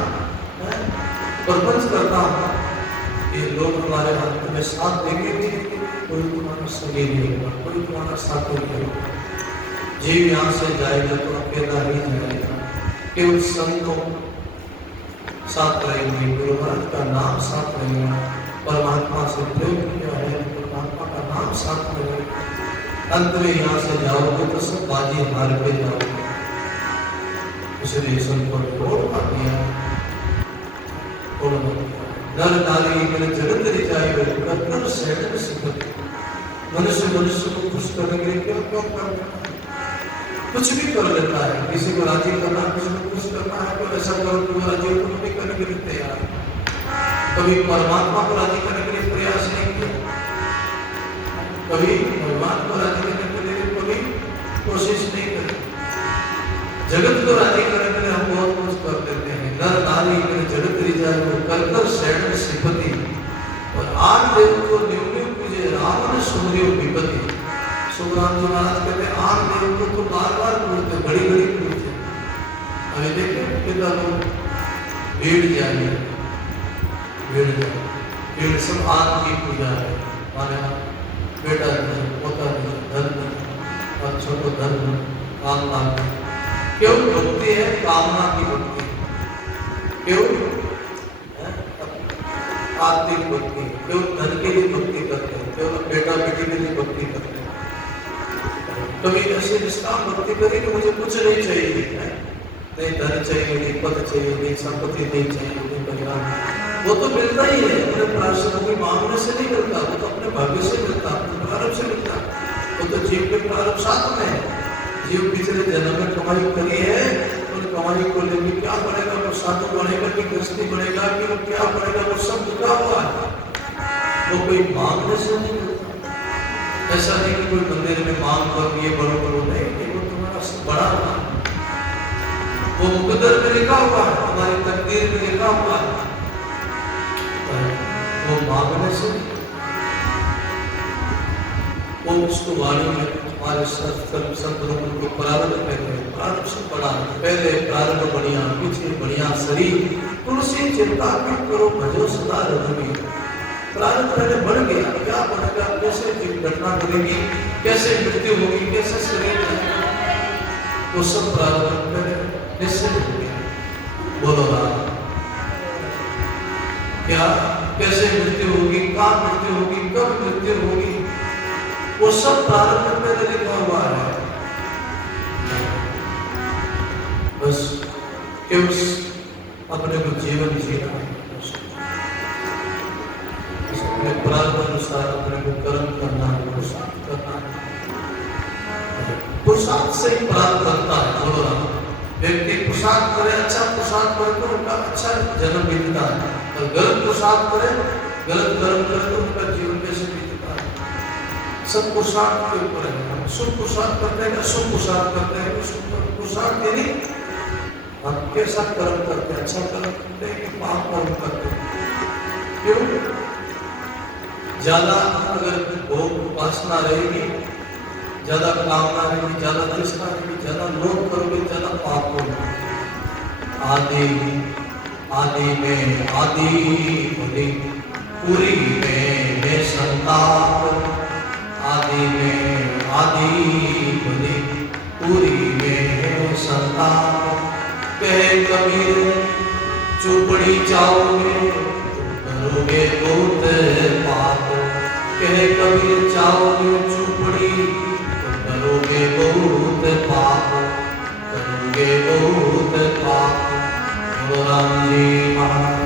प्रपंच करता हूँ, ये लोग हमारे अंत में साथ देंगे भी, कोई तुम्हारा सही नहीं होगा, कोई तुम्हारा साथ नहीं होगा। जीव यहाँ से जाएगा तो अकेला ही जाएगा, केवल संतों साथ रहेंगे, गुरु महाराज का नाम साथ रहेगा, परमात्मा से प्रेम किया है, परमात्मा का नाम साथ रहेगा। अंत में यहाँ से जाओगे तो सब बाजी हार के जाओगे। इसलिए सबको छोड़ कर दिया, नर नारी मेरे जगत री जाए कत्तर सैकड़ सिखत। मनुष्य मनुष्य को खुश करने के लिए क्या क्या करता है, कुछ भी कर लेता है, किसी को राजी करना, किसी को खुश करना है, तो ऐसा करो कि वो राजी को नहीं करने के लिए तैयार है। कभी परमात्मा को राजी करने के लिए प्रयास नहीं किया, कभी भगवान को राजी करने के लिए कभी कोशिश नहीं करी। जगत को राजी करने के लिए हम बहुत कुछ कर देते हैं। नर नारी मेरे जगत री जाए कर कर शरण श्रीपति, और आठ देव को निम्न पूजे रावण सुमरियो विपति। सुखराम जी महाराज कहते हैं आठ देव को तो बार बार पूजते, घड़ी घड़ी पूजते। अभी देखिए कितना लोग भीड़ जाए, भीड़ सब आग की पूजा है, माने बेटा नहीं, पोता नहीं, धन नहीं, बच्चों को धन नहीं, काम नहीं, क्यों भक्ति है, कामना की भक्ति, क्यों आर्थिक भक्ति, क्यों धन के लिए भक्ति करते हैं, क्यों बेटा बेटी के लिए भक्ति करते हैं। कभी ऐसे निष्काम भक्ति करें कि मुझे कुछ नहीं चाहिए, नहीं धन चाहिए, नहीं पद चाहिए, नहीं संपत्ति नहीं चाहिए, नहीं परिवार, वो तो मिलता ही है, अपने प्रार्थना की मांगने से नहीं मिलता, वो तो अपने भाग्य से मिलता, अपने प्रारंभ से मिलता, वो तो जीव के प्रारंभ साथ में है। जीव पिछले जन्म में कमाई करी है, उन कमाई को लेकर क्या पड़ेगा, वो साधु बढ़ेगा कि गृहस्थी बढ़ेगा कि वो क्या पड़ेगा, वो सब लिखा हुआ है, वो कोई मांगने से नहीं मिलता। ऐसा नहीं कि कोई मंदिर में मांग कर ये बड़ो बड़ो नहीं, वो तुम्हारा बड़ा हुआ, वो मुकद्दर में लिखा हुआ है, हमारी तकदीर में लिखा हुआ है, वो मांगने से वो उसको वाणी में हमारे संतों को प्रारंभ कहते हैं, प्रारंभ से बड़ा, पहले प्रारंभ बढ़िया, पीछे बढ़िया शरीर, तुलसी चिंता भी करो भजो सदा रघुवीर। प्रारंभ पहले बढ़ गया, क्या बढ़ेगा, कैसे घटना घटेगी, कैसे मृत्यु होगी, कैसे शरीर रहेगा, वो सब प्रारंभ पहले निश्चित हो गया। बोलो राम। क्या कैसे मृत्यु होगी, कहाँ मृत्यु होगी, कब मृत्यु होगी, वो सब प्रारंभ में लिखा हुआ है। बस केवल अपने को जीवन जीना है, अपने प्रारंभ अनुसार अपने को कर्म करना है, पुरुषार्थ करना है, पुरुषार्थ से ही प्रारंभ करता है। बोलो राम। व्यक्ति पुरुषार्थ करे, अच्छा पुरुषार्थ करे तो उनका अच्छा जन्म बीतता है, और गलत पुरुषार्थ करे, गलत कर्म करे तो उनका जीवन कैसे बीतता है। सब पुरुषार्थ के ऊपर है। हम शुभ पुरुषार्थ करते हैं, अशुभ पुरुषार्थ करते हैं। शुभ पुरुषार्थ यानी हम कैसा कर्म करते हैं, अच्छा कर्म करते हैं कि पाप कर्म करते हैं। क्यों? ज्यादा अगर भोग वासना रहेगी, ज्यादा कामना रहेगी, ज्यादा तृष्णा रहेगी, ज्यादा लोभ करोगे, ज्यादा पाप करोगे। आदि में आदि भली पूरी में संताप, आदि में आदि भली पूरी में संताप। कहे कबीर चुपड़ी जाओगे करोगे बहुत पाप। कहे कबीर जाओगे चुपड़ी करोगे बहुत पाप, करोगे बहुत पाप। राम जी महाराज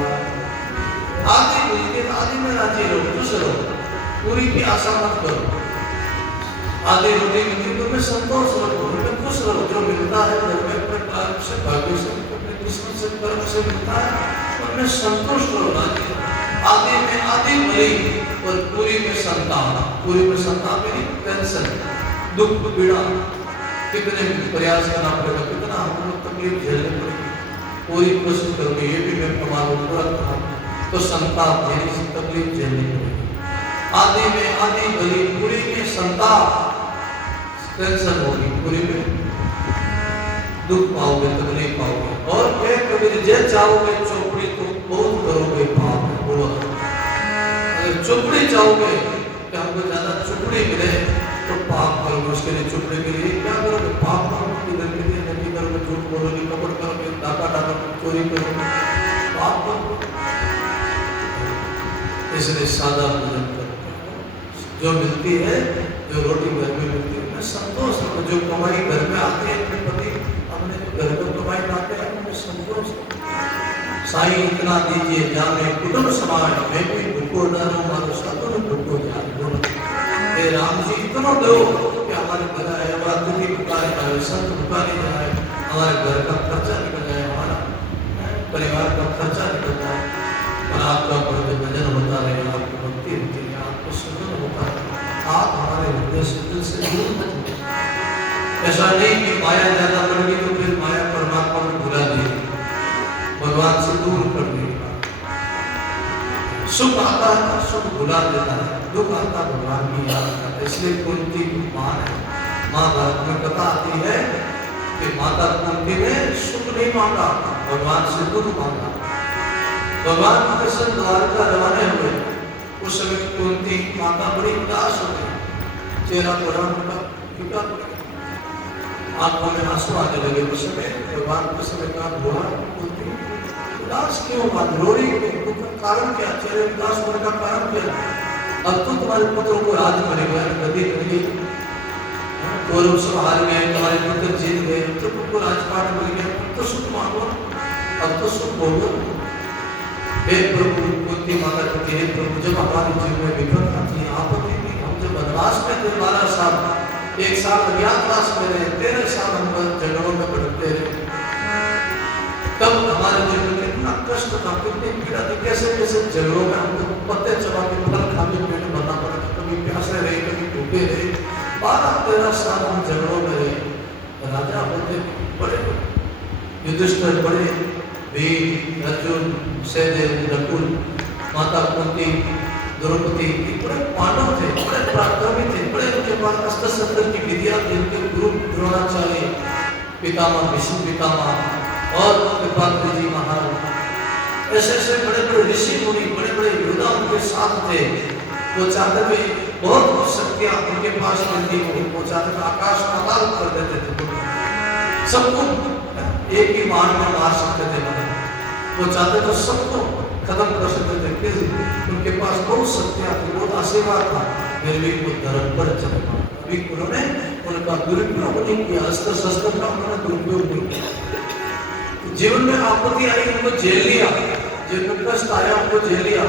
आदि में राजी रहो, खुश रहो, पूरी की आशा मत करो। आदि रोटी मिलती तो मैं संतोष रखो, मैं खुश रहो। जो मिलता है घर में अपने कर्म से, भाग्य से, अपने किस्मत से, कर्म से मिलता है, और मैं संतुष्ट हो राजी। आदि में आदि भली और पूरी में संताप। पूरी में संताप यानी टेंशन, दुख, पीड़ा, कितने प्रयास करना पड़ेगा, कितना हम लोग तकलीफ झेलनी पड़ेगी। पूरी कोशिश करोगे, ये भी मैं कमाल तो संताप यानी तकलीफ झेलनी पड़ेगी। आदि में आदि भली पूरी में संताप, टेंशन होगी, पूरी में दुख पाओगे, तकलीफ पाओगे। और फिर कभी जे चाहोगे चौपड़ी तो बहुत करोगे पाप। बोलो अगर चौपड़ी चाहोगे कि हमको ज्यादा चौपड़ी मिले तो पाप करोगे। उसके लिए चौपड़ी के लिए क्या करोगे? पाप करोगे, इधर के लिए नहीं करोगे, झूठ बोलोगे, कपट करोगे, डाका डालोगे, चोरी करोगे, पाप करोगे। इसलिए सादा भोजन करो, जो मिलती है, जो रोटी घर में मिलती है मैं संतोष रखो। जो कमाई घर में आती है, अपने पति अपने घर में कमाई लाते हैं, उनमें संतोष रखो। साईं इतना दीजिए जाने कुटुंब समाज, मैं भी भूखो न रहूं, मारो साधु भूखो जाए। हे राम जी इतना दो कि हमारे घर आए, हमारा दुखी पुकारे जाए, संत पुकारे जाए, हमारे घर का खर्चा निकल जाए, हमारा परिवार का खर्चा निकल जाए, और आपका भजन होता रहे, आपकी भक्ति होती है, आपको सुंदर होता है। आप हमारे हृदय से दिल से दूर मत हो। ऐसा नहीं कि माया ज्यादा बढ़ गई तो फिर माया परमात्मा को भुला देगी, भगवान से दूर कर देगा। सुख आता है, सुख भुला देता है, दुख आता भगवान की याद करता है। इसलिए कुंती मां है। महाभारत में कथा आती है कि माता कुंती ने सुख नहीं मांगा, भगवान से दुख मांगा। भगवान कृष्ण द्वारका रवाना हुए, उस समय कुंती माता बड़ी उदास हो गई, चेहरा पर फीका पड़ गया, आंखों में आंसू आने लगे। उस समय भगवान कृष्ण ने कहा, हुआ कुंती उदास क्यों, रो रही हो, कारण क्या, चेहरे उदास होने का कारण क्या? अब तो तुम्हारे पुत्रों को राज मिलेगा, गद्दी मिल गई, गौरव सब हार गए, तुम्हारे पुत्र जीत गए, तो तुमको राजपाट मिल गया, तो सुख मांगो, अब तो सुख बोलो। हे प्रभु, कुंती माता कहती है, प्रभु जब हमारे जीवन में विपद आती है, आपत्ति थी, हम जब वनवास में थे 12 साल, 1 साल अज्ञातवास में रहे, 13 साल हम जंगलों में भटकते रहे, तब हमारे जीवन में कितना कष्ट था, कितनी पीड़ा थी, कैसे कैसे जंगलों में हमको पत्ते चबा के फल खाने पीने बनना पड़ा, कभी प्यासे रहे, कभी भूखे रहे, 12-13 साल हम जंगलों में रहे। राजा होते बड़े, युधिष्ठिर बड़े, वीर, अर्जुन, सहदेव, नकुल, माता कुंती, द्रौपदी, बड़े पांडव थे, बड़े पराक्रमी थे, बड़े उनके पास अस्त्र शस्त्र की विद्या थी। उनके गुरु द्रोणाचार्य, पितामह भीष्म पितामह और कृपाचार्य जी महाराज, ऐसे ऐसे बड़े बड़े ऋषि मुनि, बड़े बड़े योद्धा उनके साथ थे। वो चाहते थे बहुत शक्तियां उनके पास मिलती, वो चाहते थे आकाश पाताल कर देते थे, सबको एक ही बाण में मार सकते थे। वो चाहते तो सबको खत्म कर सकते थे, फिर उनके पास बहुत शक्तियां थी, बहुत आशीर्वाद था, फिर भी वो धर्म पर चले गए। अभी उन्होंने उनका दुरुपयोग नहीं किया, अस्त्र शस्त्र का उन्होंने दुरुपयोग नहीं किया। जीवन में आपत्ति आई, उनको झेल लिया, जीवन में कष्ट आया, उनको झेल लिया,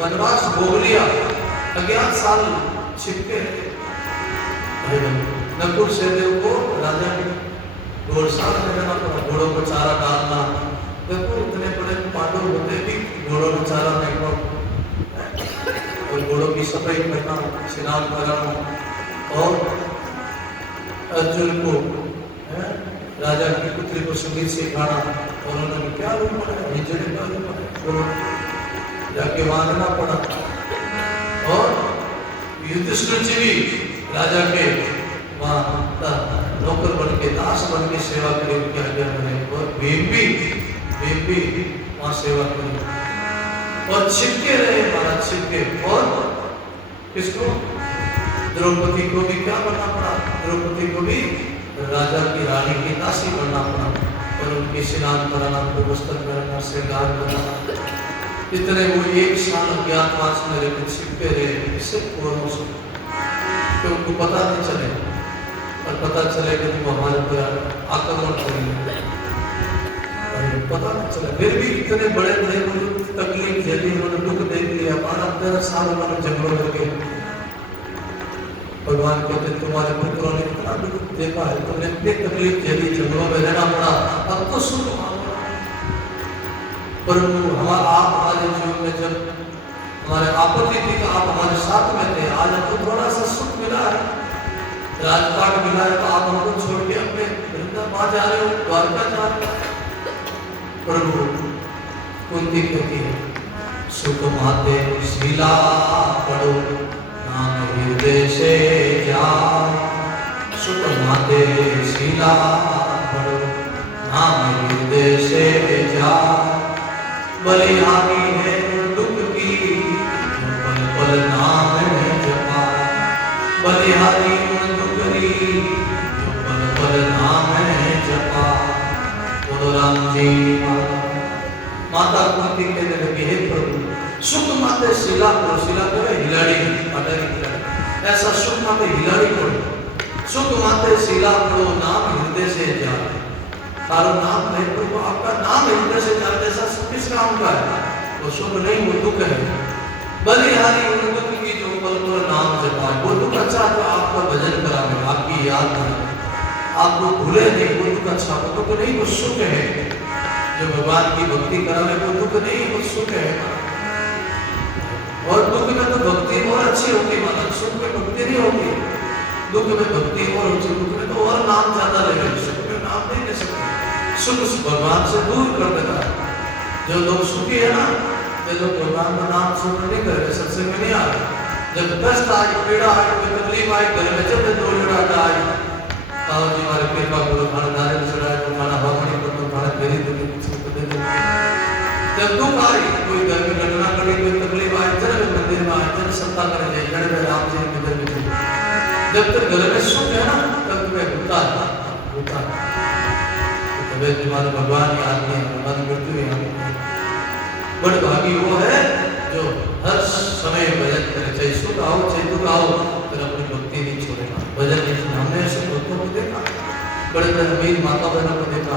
वनवास भोग लिया, अज्ञात साल छिपके नकुल सहदेव को राजा घोड़ साथ में रहना पड़ा, घोड़ों को चारा डालना। देखो इतने बड़े पांडव होते भी घोड़ों को चारा नहीं पाओ, और घोड़ों की सफाई करना, स्नान कराना, और अर्जुन को राजा की पुत्री को संगीत सिखाना। और उन्होंने क्या रूप बनाया, हिजड़े का रूप बनाया, जाके मांगना पड़ा। और युधिष्ठिर जी भी राजा के वहाँ नौकर बन के, दास बन के सेवा करे, उनकी आज्ञा बने। और भीम भी वहाँ सेवा करे और छिपके रहे महाराज, छिपके। और किसको, द्रौपदी को भी क्या बनना पड़ा, द्रौपदी को भी राजा की रानी की दासी बनना पड़ा, और उनकी स्नान कराना, उनको वस्त्र कराना, श्रृंगार कराना। इतने वो एक साल अज्ञातवास में रहते, छिपके रहे, इससे पूर्व से तो उनको पता नहीं चले, और पता चले कि तुम हमारे पर आक्रमण करेंगे, पता नहीं चला। फिर भी इतने बड़े बड़े तकलीफ झेली, उन्होंने दुख देख लिया, 12 साल उन्होंने जंगलों में गए। भगवान कहते तुम्हारे पुत्रों ने इतना दुख देखा है, तुमने इतनी तकलीफ झेली, जंगलों में रहना पड़ा, अब तो सुख परंतु आप हमारे जीवन में जब हमारे आपत्ति थी तो आप हमारे साथ में थे, आज हमको थोड़ा सा सुख मिला है, राजपाट मिला है, तो आप हमको छोड़ के अपने वृंदावन जा रहे हो, द्वारका जा रहे हो। प्रभु कुंती कहती है, सुख माते शीला पढ़ो, नाम हृदय से जाओ। सुख माते शीला पढ़ो, नाम हृदय से जाओ। बलिहारी है दुख की, पल पल नाम जपा। बलिहारी दुख की, पल पल नाम जपा। बोलो राम जी। माता कुंती कहने लगी, हे प्रभु सुख माते शीला करो, शीला करो हिलाड़ी, अटारी हिलाड़ी, ऐसा सुख माते हिलाड़ी करो, सुख माते शीला करो, नाम हृदय से जाए। सारा नाम नहीं, प्रभु आपका नाम हृदय से जाते, ऐसा सुख किस काम का है, वो सुख नहीं, वो दुख है। बलिहारी उन दुख की जो पल पल नाम जपाए, वो दुख अच्छा तो आपका भजन करावे, आपकी याद करावे, आपको भूले नहीं, वो दुख अच्छा, वो दुख नहीं, वो सुख है। जो भगवान की भक्ति करावे वो दुख नहीं, वो सुख है। और दुख में तो भक्ति और अच्छी होती है, सुख में भक्ति नहीं होती, दुख में भक्ति और होती, दुख में तो और नाम ज्यादा लगेगा, सुख में नाम नहीं ले सकते। सुख भगवान से दूर कर देता है। जो लोग सुखी है ना, वे लोग भगवान का नाम सुन नहीं करेंगे, सत्संग में नहीं आ रहे। जब कष्ट आए, पीड़ा आए, कोई तकलीफ आई, घर में जब दो लड़ा आए, आओ जी हमारे कृपा करो, खाना नारियल चढ़ाए, खाना भावनी करो, खाना फेरी दो, जब दुख आई, कोई घर में घटना घटी, कोई तकलीफ आई, चले मंदिर में आए, जब सत्ता करे जाए, लड़े में राम जी के घर में। जब तक घर में सुख है ना, तब तुम्हें होता है। तुम्हारे भगवान की आज्ञा, भगवान मृत्यु है। बड़ भागी वो है जो हर समय भजन करे, चाहे सुख आओ चाहे दुख आओ, फिर अपनी भक्ति नहीं छोड़ेगा, भजन नहीं छोड़ेगा। हमने ऐसे भक्तों को देखा, बड़े बड़े अमीर माता बहनों को देखा।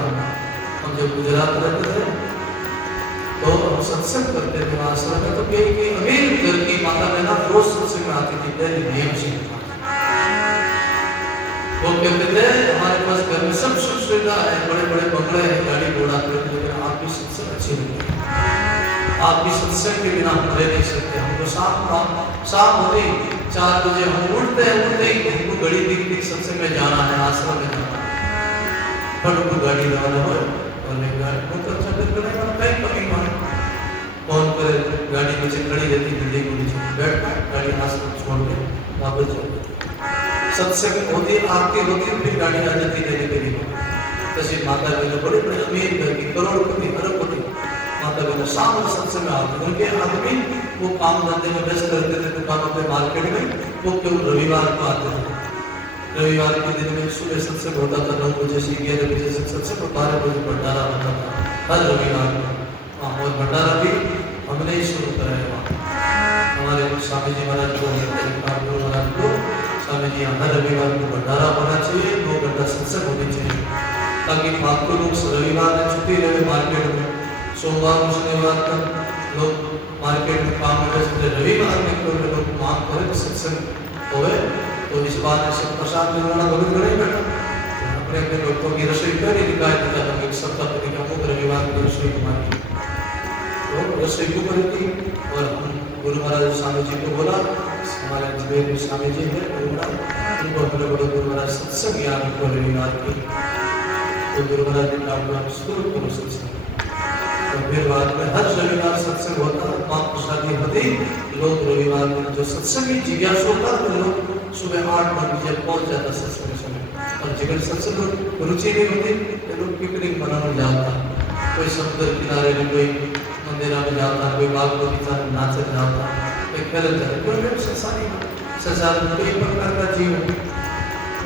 हम जब गुजरात रहते थे तो हम सत्संग करते थे आश्रम में, तो कई अमीर घर की माता बहना रोज सत्संग में आती थी, पहले नियम से। वो कहते थे हमारे पास घर में सब सुख सुविधा है, बड़े बड़े बंगले हैं, गाड़ी घोड़ा, लेकिन आपकी सत्संग अच्छी नहीं है, आपकी सत्संग के बिना हम रह नहीं सकते। हमको शाम होते 4 बजे हम उठते ही हमको घड़ी दिखती सत्संग में जाना है, आश्रम में जाना है, पर उनको गाड़ी लगाना हो और नहीं गाड़ी को तो अच्छा फिर करेगा, कहीं कमी मारे कौन करे, गाड़ी नीचे खड़ी रहती, बिल्डिंग के नीचे बैठ कर गाड़ी आश्रम छोड़ के वापस जाओ। सत्संग होती, आरती होती, फिर गाड़ी आ जाती लेने के लिए। तैसे माता बहन बड़े बड़े अमीर घर की, करोड़पति अरबपति माता बहन शाम को सत्संग में आते। उनके आदमी वो काम धंधे में व्यस्त करते थे, दुकानों पे, मार्केट में, वो केवल रविवार को आते थे। रविवार के दिन में सुबह सत्संग होता था 9 बजे से 11 बजे से सत्संग, 12 बजे भंडारा होता था हर रविवार को। और भंडारा भी हमने ही शुरू कराया वहाँ, हमारे स्वामी जी महाराज को, महाराज को स्वामी जी हर रविवार को भंडारा होना चाहिए, 2 घंटा सत्संग होनी चाहिए, ताकि फालतू लोग रविवार में छुट्टी रहे मार्केट में, सोमवार और शनिवार तक लोग मार्केट में काम में व्यस्त रहे, रविवार में कोई लोग काम करे तो सत्संग होवे। तो इस बात में सब प्रसाद निर्माण भगत नहीं बैठा, अपने अपने अपने भक्तों की रसोई पहले निकाय देता था, एक सप्ताह पहले का मुख रविवार की रसोई हमारी तो रसोई को करी थी। और हम गुरु महाराज स्वामी जी को बोला, हमारे जबेर स्वामी जी है गुरु महाराज, उनको अपने बड़े गुरु महाराज सत्संग याद को रविवार की, तो गुरु महाराज ने कहा शुरू करो सत्संग। तो फिर बाद में हर रविवार सत्संग होता, पाँच प्रसादी होती, लोग रविवार में जो सत्संग की जिज्ञासु होता तो लोग सुबह 8-9 बजे पहुंच जाता सत्संग समय। और जिगर सत्संग रुचि नहीं होती तो लोग पिकनिक मनाने जाता, कोई समुद्र किनारे में, कोई मंदिर में जाता, कोई बाग बगीचा में नाचने जाता, कोई खेल जाता, कोई संसार में कई प्रकार का जीवन,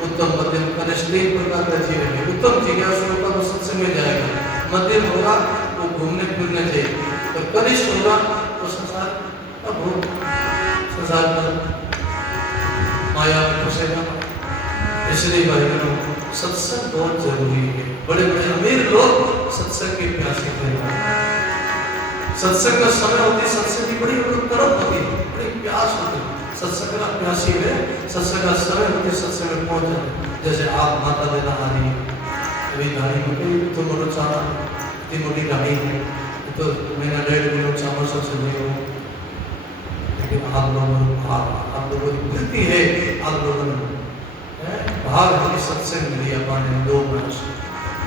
उत्तम मध्यम कनिष्ठ एक प्रकार का जीवन है। उत्तम जिज्ञासु होगा वो सत्संग में जाएगा, मध्यम होगा वो घूमने फिरने जाएगा, और कनिष्ठ होगा वो संसार में माया में फंसेगा। इसलिए भाई बहनों सत्संग बहुत जरूरी है। बड़े बड़े अमीर लोग सत्संग के प्यासे थे। सत्संग का समय होती, सत्संग की बड़ी तरफ होती, बड़ी प्यास होती, सत्संग का प्यासी है, सत्संग का समय होती, सत्संग में पहुंच जाते। जैसे आप माता देना आ रही है, अभी गाड़ी में कोई तो मोटो चारा इतनी मोटी गाड़ी है तो महीना 1.5 महीना चावल सब चल रही हो, लेकिन आप लोगों की वृत्ति है, आप लोगों ने भाग हमें सत्संग लिया पाने 2 वर्ष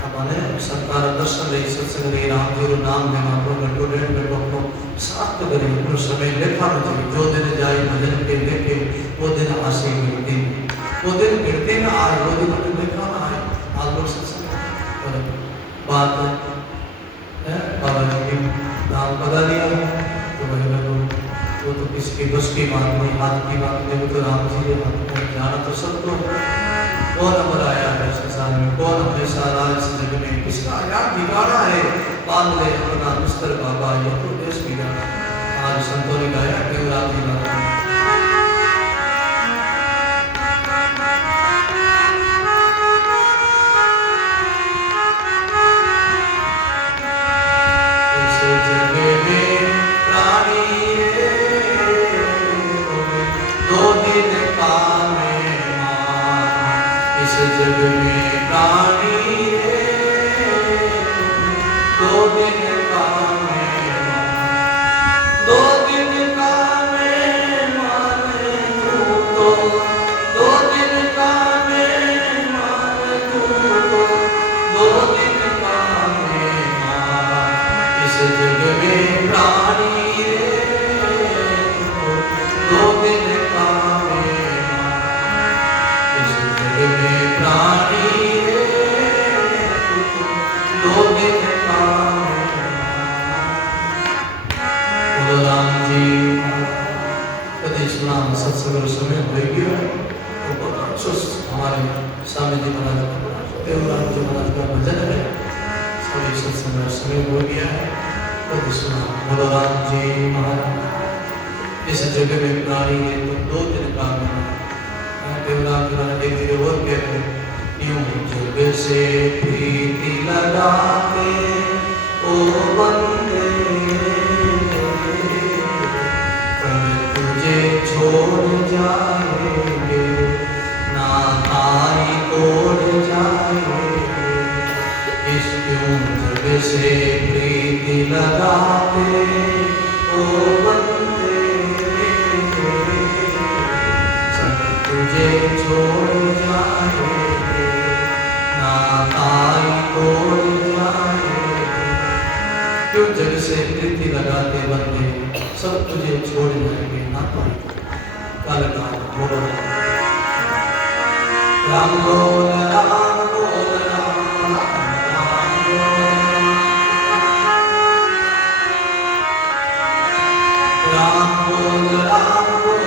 अपने संतान दर्शन रही सत्संग रही राम जी रो नाम लेना घंटों 1.5 घंटों को साथ करें उन समय लेखा में जो दिन जाए भजन के लेके वो दिन आशी मिलती, वो दिन गिरते ना आए, वो दिन अपने लेखा में आए। आज लोग सत्संग और बात है बाबा जी की नाम बता दिया तो वही लोग वो तो किसकी बस की बात नहीं, हाथ की बात नहीं, वो तो राम जी के हाथ में जाना तो सबको। कौन अमर आया है संसार में, कौन हमेशा रहा इस जग में, किसका याद ठिकाना है, बांध ले अपना बिस्तर बाबा ये तो देश की गाना। आज संतों ने गाया क्यों रात की गाना जग में प्राणी रे 2 दिन का मेहमान, 2 दिन का मेहमान तू तो, 2 दिन का मेहमान तू तो, 2 दिन का मेहमान इस जग में प्राणी रे 2 दिन का प्राणी राम जी कभी सुना सत्संग समय हो गया तो हमारे स्वामी जी महाराज देवराम जी महाराज का भजन है, सभी सत्संग समय हो गया है। कभी सुना बोलो राम जी महाराज इस जगह में प्राणी है तो 2 दिन का देवराम जी महाराज एक जगह और कहते यूं जग से प्रीति लगाते ओ बंदे कब तुझे छोड़ जाएंगे ना ताई तोड़ जाएंगे। इस यूं जग से प्रीति लगाते ओ बंदे तुझे छोड़ जाएंगे ना ताई तोड़ जाएंगे। क्यों जग से प्रीति लगाते बंदे सब तुझे छोड़ जाएंगे ना ताई कल का बोलो राम बोल राम बोल राम राम बोल राम बोल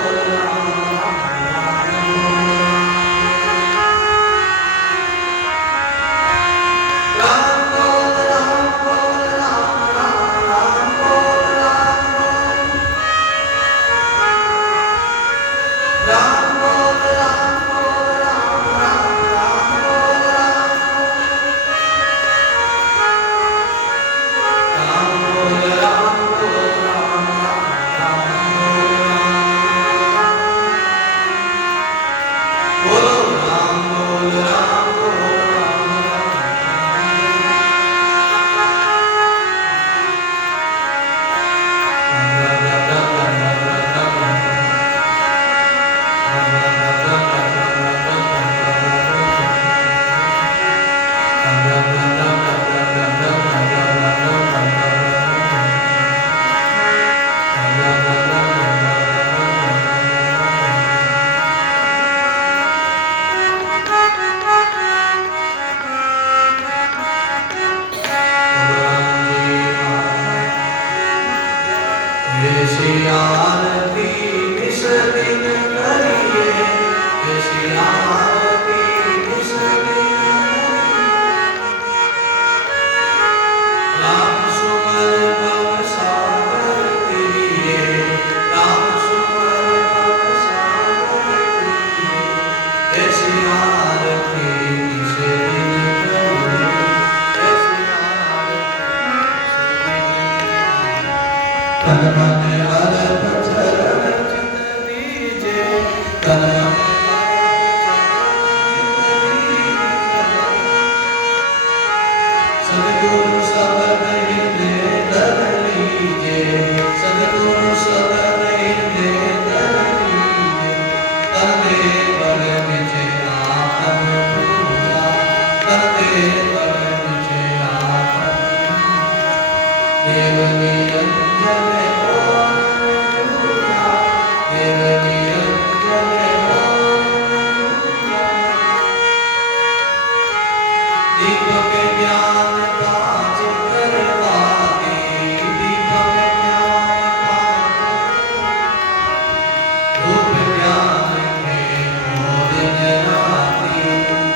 ऐसी आरती इस दिन करिए, ऐसी आरती इस दिन राम सुमर भव सागर तिरिये, राम सुमर भव सागर तिरिये, ऐसी आरती इस दिन करिए, ऐसी आरती तन मन अर्प चरण चित दीजे, तन सद्गुरु शब्द हृदय धर लीजे, सद्गुरु शब्द हृदय धर लीजे, करते बल निजे आपन पूजा, करते बल निजे आपन देव निरंजन पूजा, देव निरंजन पूजा, दीपक ज्ञान काज करवाती, दीपक ज्ञान काज धूप ज्ञान के हो दिन राती,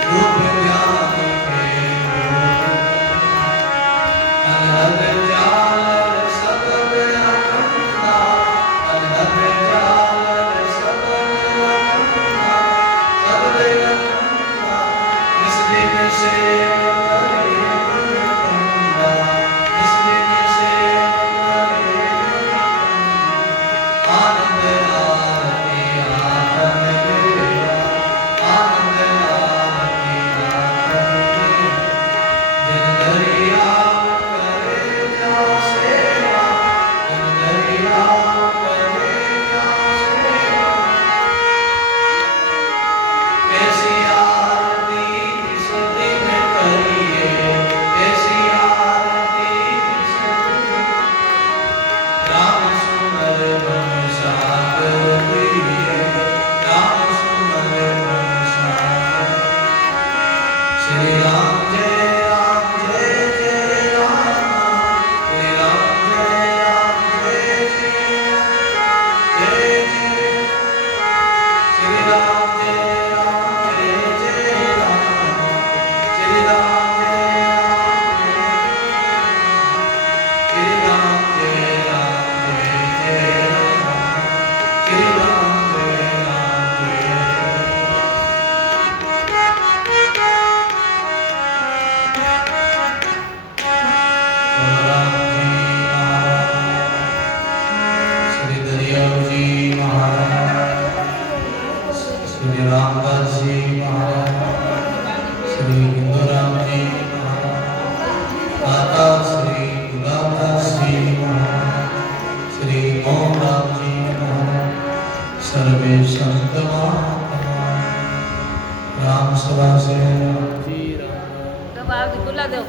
धूप ज्ञान के हो अनहद जालर सकल अखंडा, अनहद जालर सकल अखंडा, सकल अखंडा इस दिन से करे अखंडा, इस दिन से करे आनंद आरती आनंद मेरा, आनंद आरती आनंद मेरा, जिन दरिया करे जा सेवा, जिन दरिया करे जा सेवा, कैसी आरती इस दिन करिए, कैसी आरती इस दिन राम सुमर भव सागर प्रिय, राम सुमर भव सागर श्री राम जय राम जय जय राम, श्री राम जय राम जय जय जय जय, श्री राम जय राम जय जय राम, श्री राम जय राम जय श्री राम जय राम जय जय राम, श्री राम जय राम जय राम जी महाराज, श्री दरियाव जी महाराज, श्री रामदास जी महाराज, श्री हिंदूराम जी महाराज, माता श्री गुलाबदास जी महाराज, श्री मोहनराम जी महाराज, सर्वे संत महात्मा राम सभा से तो बाप जी बुला दो।